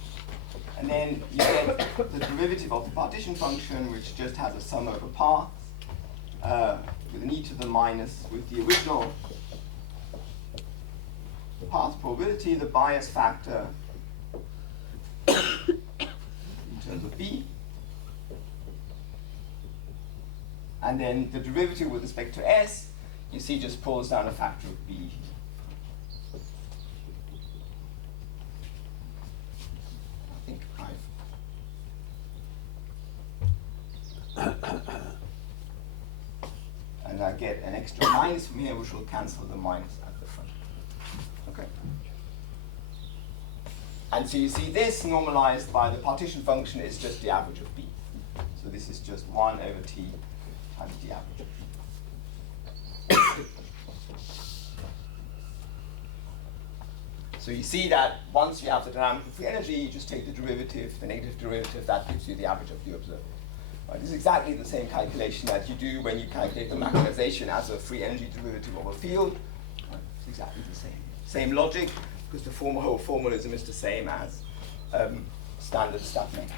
And then you get the derivative of the partition function, which just has a sum over paths with an e to the minus with the original path probability, the bias factor in terms of b. And then the derivative with respect to s, you see, just pulls down a factor of b. I think and I get an extra minus from here, which will cancel the minus at the front. Okay. And so you see this normalized by the partition function is just the average of b. So this is just 1 over t times the average. So you see that once you have the dynamic of free energy, you just take the derivative, the negative derivative, that gives you the average of the observable. Right? This is exactly the same calculation that you do when you calculate the magnetization as a free energy derivative of a field. Right? It's exactly the same. Same logic, because the whole formalism is the same as standard stat method.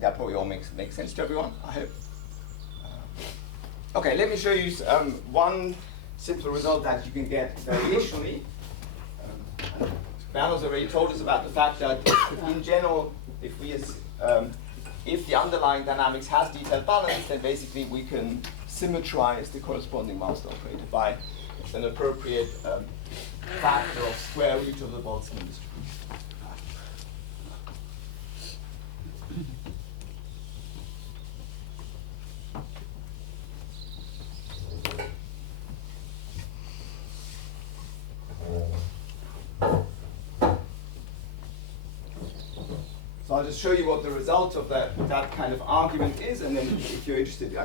That probably all makes sense to everyone, I hope. Okay, let me show you one simple result that you can get variationally. Bernard's already told us about the fact that in general, if the underlying dynamics has detailed balance, then basically we can symmetrize the corresponding master operator by an appropriate factor of square root of the Boltzmann distribution. So I'll just show you what the result of that kind of argument is, and then if you're interested,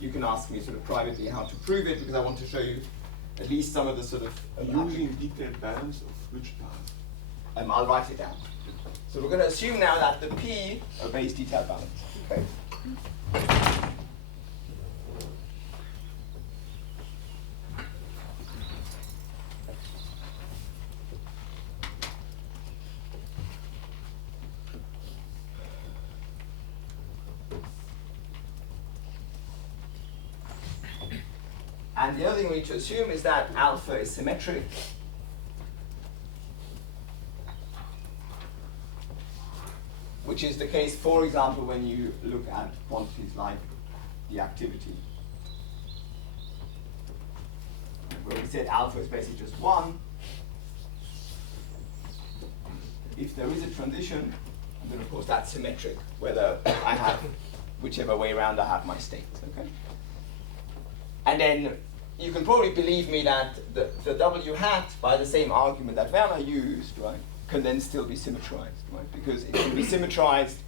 you can ask me sort of privately how to prove it, because I want to show you at least some of the sort of using detailed balance of Which path? I'll write it down. So we're going to assume now that the P obeys detailed balance. Okay. And the other thing we need to assume is that alpha is symmetric. Which is the case, for example, when you look at quantities like the activity. Where we said alpha is basically just 1. If there is a transition, then of course that's symmetric, whether I have, whichever way around I have my states, okay? And then you can probably believe me that the W hat, by the same argument that Werner used, right, can then still be symmetrized, right? Because it can be symmetrized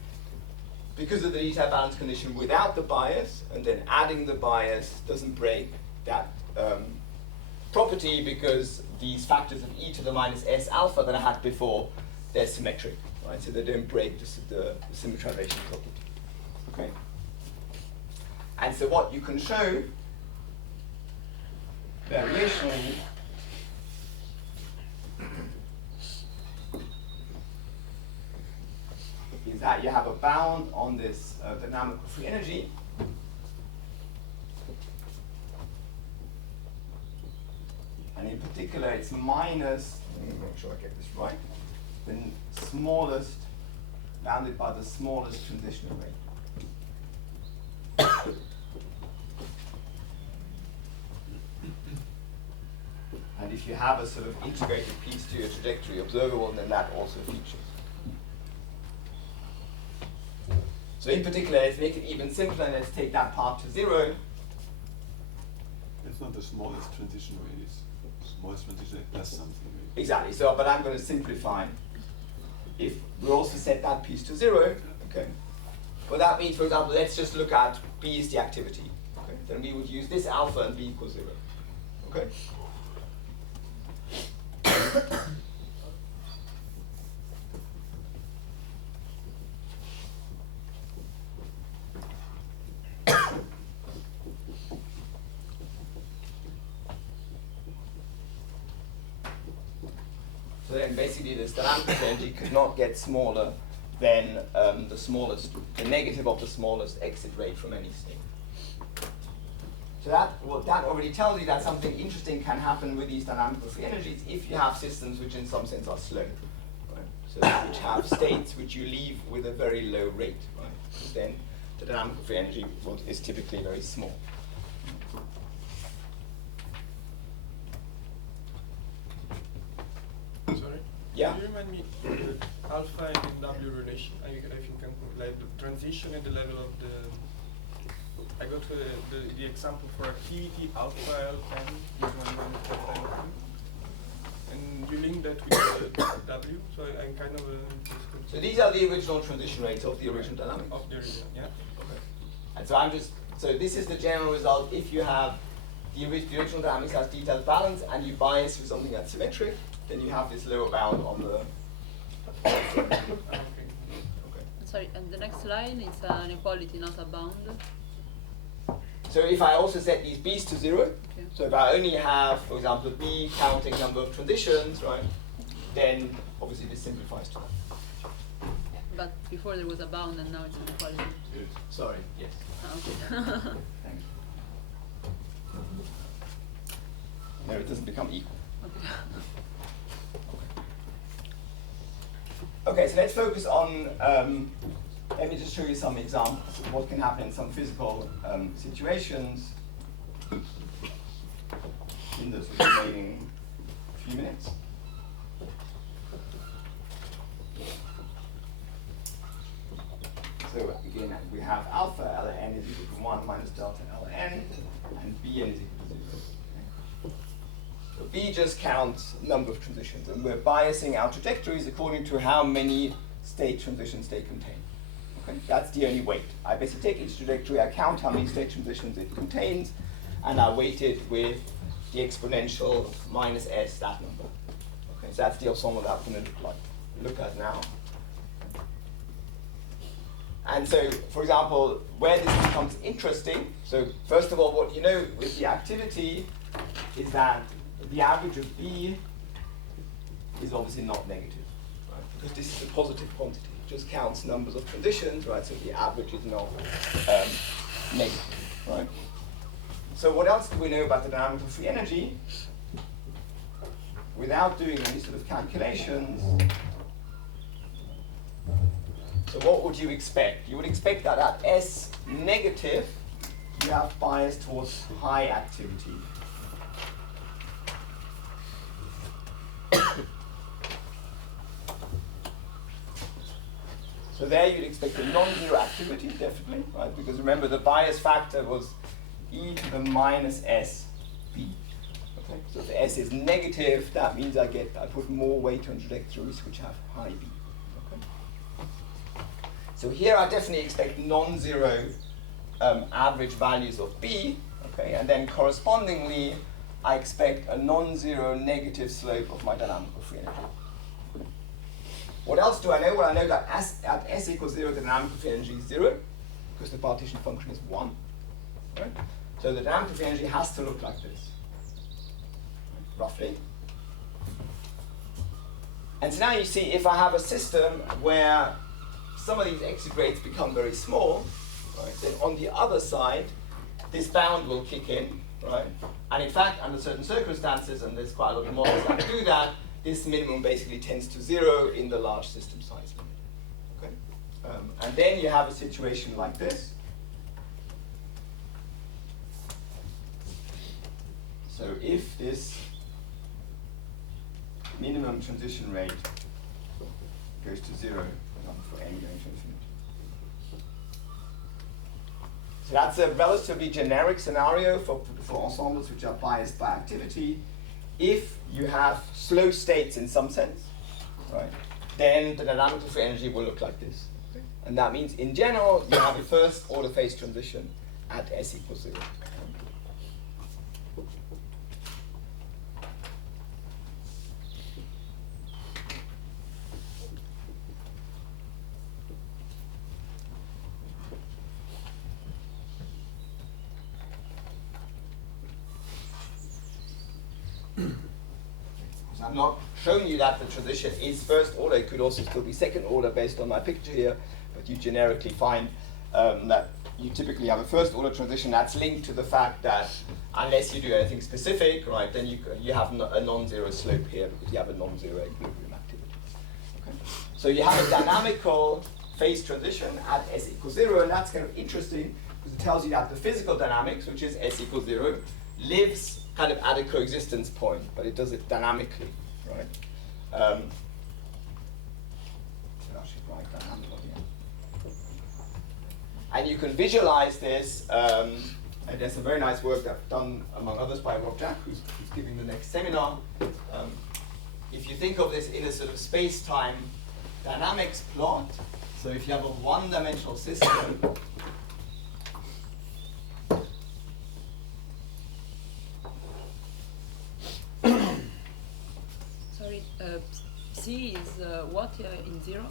because of the detailed balance condition without the bias, and then adding the bias doesn't break that property because these factors of e to the minus s alpha that I had before, they're symmetric, right? So they don't break the symmetrization property, okay? And so what you can show variationally is that you have a bound on this dynamical free energy, and in particular it's minus, let me make sure I get this right, the smallest, bounded by the smallest transitional rate. And if you have a sort of integrated piece to your trajectory observable, then that also features. So in particular, let's make it even simpler, and let's take that part to 0. It's not the smallest transition rate, it's the smallest transition rate plus something. Right? Exactly, so, but I'm going to simplify. If we also set that piece to 0, okay, well that means, for example, let's just look at B is the activity. Okay, then we would use this alpha and B equals 0. Okay? So then basically this dynamic energy could not get smaller than the negative of the smallest exit rate from any state. So that already tells you that something interesting can happen with these dynamical free energies if you have systems which in some sense are slow. Right? So which have states which you leave with a very low rate. Right? Because then the dynamical free energy is typically very small. Sorry? Yeah. Can you remind me the alpha and W relation? I think like the transition at the level of the. I go to the example for activity alpha Ln, this one and you link that with the W. So I'm kind of. So these are the original transition rates of the original dynamics. Of the original, yeah. Okay. And so so this is the general result if you have the original dynamics has detailed balance and you bias with something that's symmetric, then you have this lower bound on the. Okay. Sorry, and the next line is an equality, not a bound. So if I also set these B's to 0, Okay. so if I only have, for example, B counting number of transitions, right, then obviously this simplifies to that. But before there was a bound and now it's an equality. Sorry, yes. Okay. Thank you. No, it doesn't become equal. Okay. Okay, so let's focus on, let me just show you some examples of what can happen in some physical situations in the sort of remaining few minutes. So again, we have alpha Ln is equal to 1 minus delta Ln, and Bn is equal to 0. So B just counts number of transitions, and we're biasing our trajectories according to how many state transitions they contain. Okay? That's the only weight. I basically take each trajectory, I count how many state transitions it contains, and I weight it with the exponential minus s, that number. Okay? So that's the ensemble that we're going to look at now. And so, for example, where this becomes interesting, so first of all, what you know with the activity is that the average of B is obviously not negative, right? Because this is a positive quantity. It just counts numbers of transitions, right? So the average is not negative, right? So what else do we know about the dynamical free energy? Without doing any sort of calculations, so what would you expect? You would expect that at S negative, you have bias towards high activity. So there you'd expect a non-zero activity, definitely, right? Because remember the bias factor was e to the minus s b. Okay? So if S is negative, that means I put more weight on trajectories which have high b. So here I definitely expect non-zero average values of B, okay, and then correspondingly I expect a non-zero negative slope of my dynamical free energy. What else do I know? Well, I know that at S equals 0, the dynamical free energy is 0, because the partition function is 1. Right? So the dynamical free energy has to look like this, roughly. And so now you see if I have a system where some of these exugates become very small, right, then on the other side, this bound will kick in, right? And in fact, under certain circumstances, and there's quite a lot of models that do that, this minimum basically tends to 0 in the large system size limit. Okay? And then you have a situation like this. So if this minimum transition rate goes to 0, for n going to infinity. So that's a relatively generic scenario for ensembles which are biased by activity. If you have slow states in some sense, right, then the dynamical free energy will look like this. Okay? And that means in general you have a first order phase transition at S equals 0. I'm not showing you that the transition is first order. It could also still be second order based on my picture here, but you generically find that you typically have a first order transition that's linked to the fact that unless you do anything specific, right, then you have a non-zero slope here because you have a non-zero equilibrium activity. Okay? So you have a dynamical phase transition at S equals 0, and that's kind of interesting because it tells you that the physical dynamics, which is S equals 0, lives kind of at a coexistence point, but it does it dynamically, right? I should write dynamical here. And you can visualize this, and there's some very nice work that's done, among others, by Rob Jack, who's giving the next seminar. If you think of this in a sort of space-time dynamics plot, so if you have a one-dimensional system, Sorry, C is what in 0?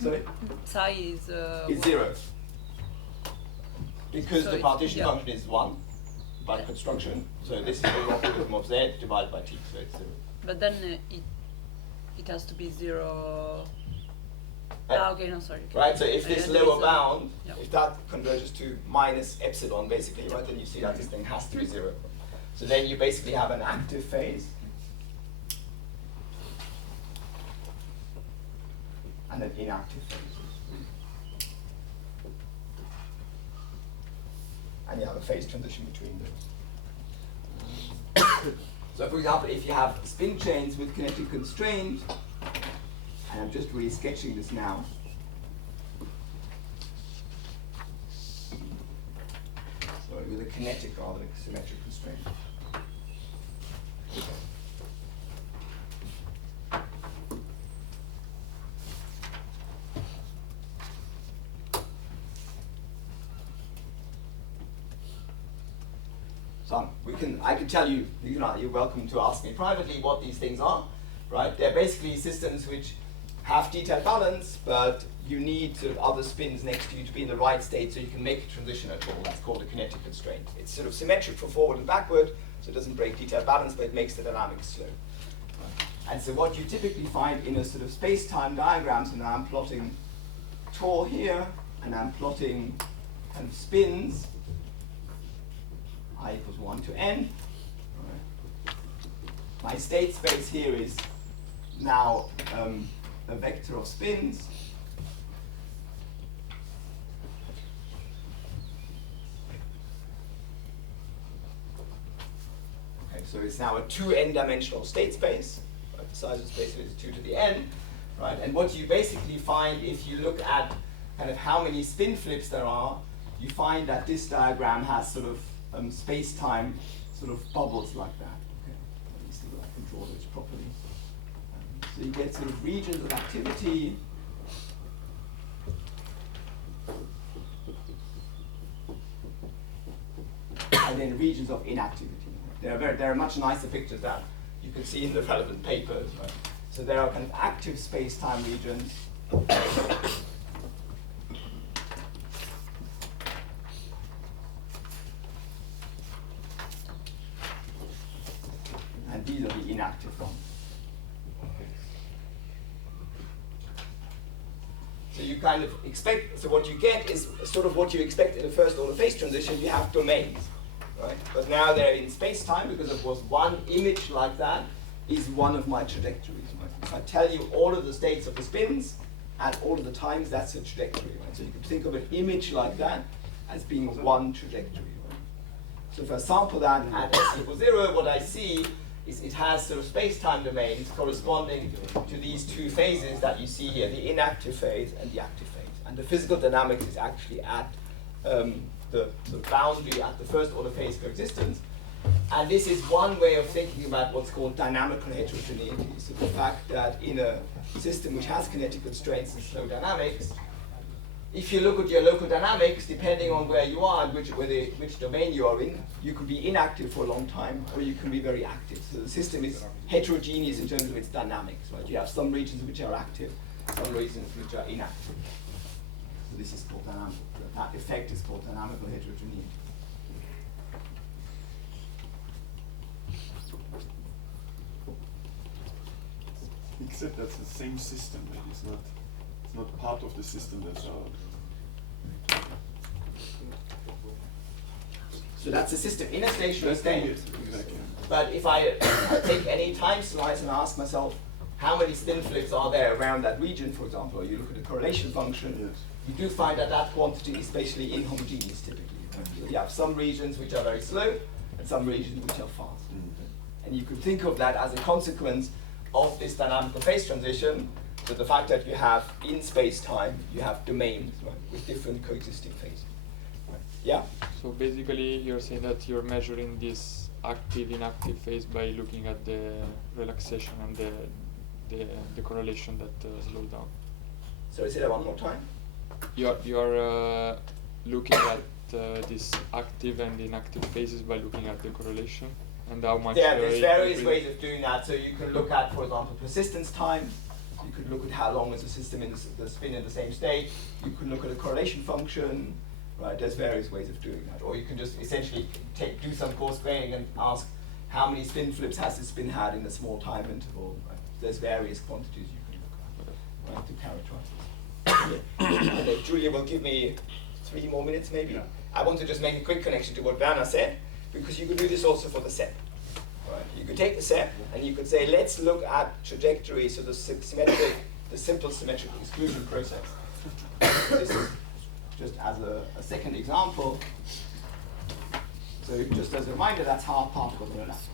Sorry? Psi is it's 0. Because So the it's- partition yeah. function is 1 by construction. So this is the logarithm of z divided by t, so it's 0. But then it has to be 0. Okay, no, sorry. Okay. Right, so if this There lower is a- bound, yeah. if that converges to minus epsilon basically, right, then you see that this thing has to be 0. So then you basically have an active phase and an inactive phase. And you have a phase transition between those. So for example, if you have spin chains with kinetic constraint, and I'm just really sketching this now. Sorry, with a kinetic rather than symmetric constraint. So I can tell you, you're welcome to ask me privately what these things are. right? They're basically systems which have detailed balance, but you need sort of other spins next to you to be in the right state so you can make a transition at all. That's called a kinetic constraint. It's sort of symmetric for forward and backward, so it doesn't break detailed balance, but it makes the dynamics slow. And so what you typically find in a sort of space-time diagram, so now I'm plotting tau here, and I'm plotting kind of spins, I equals 1 to n. Right. My state space here is now a vector of spins. Okay, so it's now a 2n dimensional state space. Right? The size of the space is 2 to the n. Right? And what you basically find if you look at kind of how many spin flips there are, you find that this diagram has sort of space-time sort of bubbles like that. Okay, let me see if I can draw those properly. So you get sort of regions of activity. And then regions of inactivity. There are much nicer pictures that you can see in the relevant papers. Right? So there are kind of active space-time regions. And these are the inactive ones. So you kind of expect, so what you get is sort of what you expect in a first order phase transition. You have domains, right? But now they're in space-time because of course one image like that is one of my trajectories. Right? If I tell you all of the states of the spins at all of the times, that's a trajectory, right? So you can think of an image like that as being one trajectory. Right? So if I sample that at s equals 0, what I see is it has sort of space-time domains corresponding to these two phases that you see here, the inactive phase and the active phase. And the physical dynamics is actually at the boundary at the first order phase coexistence. And this is one way of thinking about what's called dynamical heterogeneity. So the fact that in a system which has kinetic constraints and slow dynamics, if you look at your local dynamics, depending on where you are and which domain you are in, you could be inactive for a long time, or you can be very active. So the system is heterogeneous in terms of its dynamics, right? You have some regions which are active, some regions which are inactive. So this is called dynamical. That effect is called dynamical heterogeneity. Except that's the same system, right? It's not part of the system that's So that's a system in a stationary state. Exactly. But if I take any time slice and ask myself how many spin flips are there around that region, for example, or you look at a correlation function, Yes. you do find that that quantity is spatially inhomogeneous typically. Right? So you have some regions which are very slow and some regions which are fast. And you could think of that as a consequence of this dynamical phase transition, so the fact that you have in space-time, you have domains, right, with different coexisting phases. Right. Yeah? So basically you're saying that you're measuring this active-inactive phase by looking at the relaxation and the correlation that slows down. Sorry, say that one more time? You're looking at this active and inactive phases by looking at the correlation and how much. Yeah, there's various ways of doing that. So you can look at, for example, persistence time. You could look at how long is the system in the spin in the same state. You could look at a correlation function. Right? There's various ways of doing that. Or you can just essentially do some coarse graining and ask how many spin flips has the spin had in a small time interval. Right? There's various quantities you can look at, right, to characterize this. And then Julia will give me 3 more minutes maybe. Yeah. I want to just make a quick connection to what Werner said, because you could do this also for the SEP. Right? You could take the SEP and you could say, let's look at trajectories, so the simple symmetric exclusion process. This is just as a second example. So just as a reminder, that's how particles are relaxed.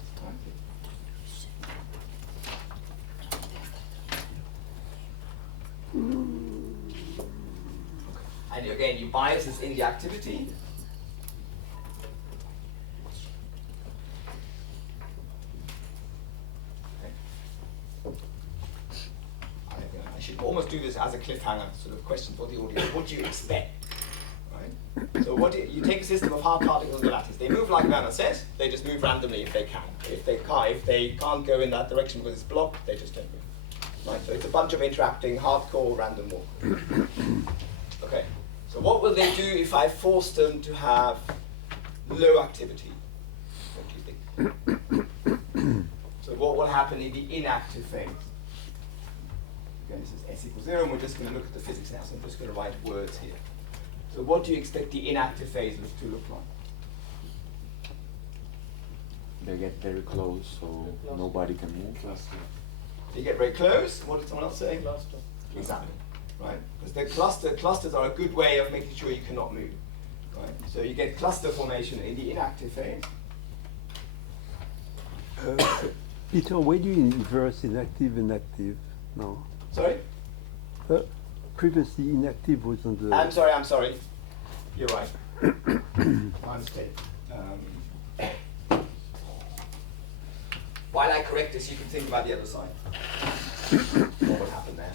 And again, you bias this in the activity. I should almost do this as a cliffhanger sort of question for the audience. What do you expect? Right? So you take a system of hard particles in the lattice. They move like Werner says. They just move randomly if they can. If they can't go in that direction because it's blocked, they just don't move. Right. So it's a bunch of interacting hardcore random walk. Okay. So what will they do if I force them to have low activity? What do you think? So what will happen in the inactive phase? Again, this is S equals 0, and we're just going to look at the physics now, so I'm just going to write words here. So what do you expect the inactive phase to look like? They get very close, so nobody can move. They get very close. What did someone else say? Cluster. Exactly. Right? Because the clusters are a good way of making sure you cannot move. Right? So you get cluster formation in the inactive phase. Peter, why do you inverse inactive and active now? Sorry? Previously inactive was on the... I'm sorry. You're right. My mistake. While I correct this, you can think about the other side. What would happen there?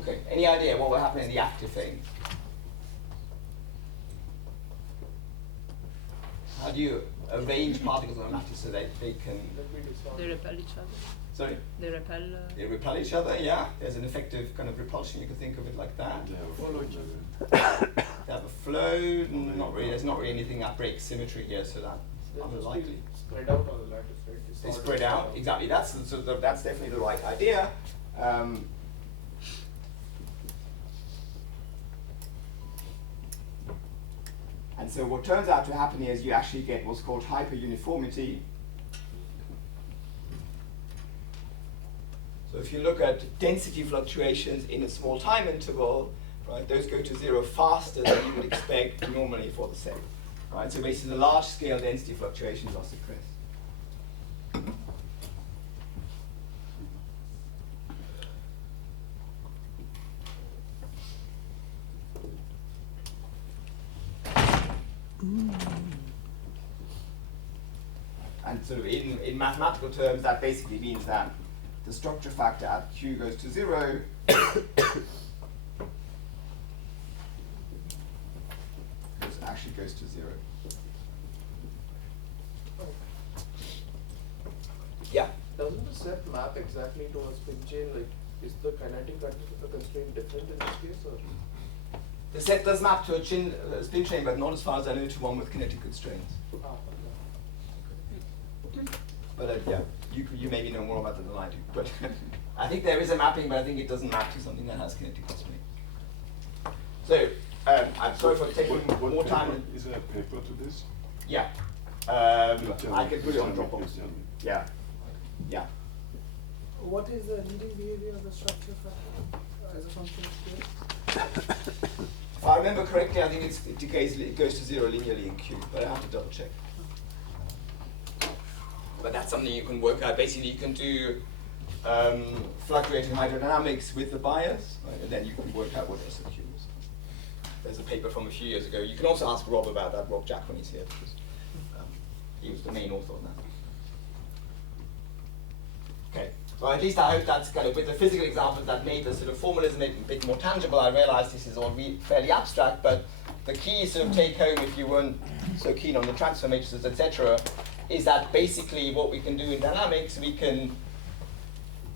Okay, any idea what will happen in the active phase? How do you arrange particles on a lattice so that they can... They repel each other. Sorry? They repel... They repel each other, yeah. There's an effective kind of repulsion, you can think of it like that. They follow each other. They have a flow, not really, there's not really anything that breaks symmetry here, so that's unlikely. Spread out on the lattice, right? They spread out, exactly. That's definitely the right idea. And so what turns out to happen here is you actually get what's called hyperuniformity. So if you look at density fluctuations in a small time interval, right, those go to 0 faster than you would expect normally for the set. Right, so basically the large scale density fluctuations are suppressed. And sort of in mathematical terms, that basically means that the structure factor at Q goes to 0. Actually goes to 0. Yeah? Doesn't the set map exactly to a spin chain? Like, is the kinetic constraint different in this case, or? The set does map to a spin chain, but not as far as I know to one with kinetic constraints. But yeah, you maybe know more about that than I do. But I think there is a mapping, but I think it doesn't map to something that has kinetic constraints. So I'm sorry for taking more time. Is there a paper to this? Yeah. I can put it on Dropbox. Yeah. Yeah. What is the leading behavior of the structure factor as a function of Q? If I remember correctly, I think it goes to 0 linearly in Q, but I have to double check. But that's something you can work out. Basically, you can do fluctuating hydrodynamics with the bias, right? And then you can work out what SOQ is. There's a paper from a few years ago. You can also ask Rob about that, Rob Jack, when he's here, because he was the main author on that. Okay, so at least I hope that's kind of, with the physical examples that made the sort of formalism a bit more tangible. I realize this is all fairly abstract, but the key sort of take home, if you weren't so keen on the transfer matrices, etc., is that basically what we can do in dynamics, we can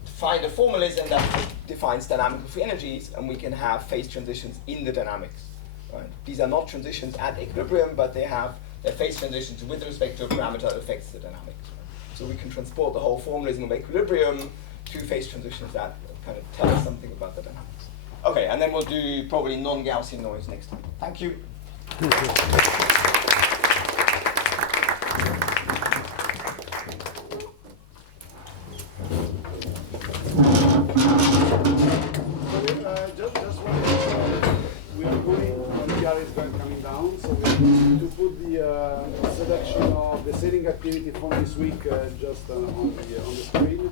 find a formalism that defines dynamical free energies, and we can have phase transitions in the dynamics. Right? These are not transitions at equilibrium, but they're phase transitions with respect to a parameter that affects the dynamics. Right? So we can transport the whole formalism of equilibrium to phase transitions that kind of tell us something about the dynamics. Okay, and then we'll do probably non-Gaussian noise next time. Thank you. Just one. We are going when PR is coming down, so we are going to put the selection of the sailing activity from this week just on the screen.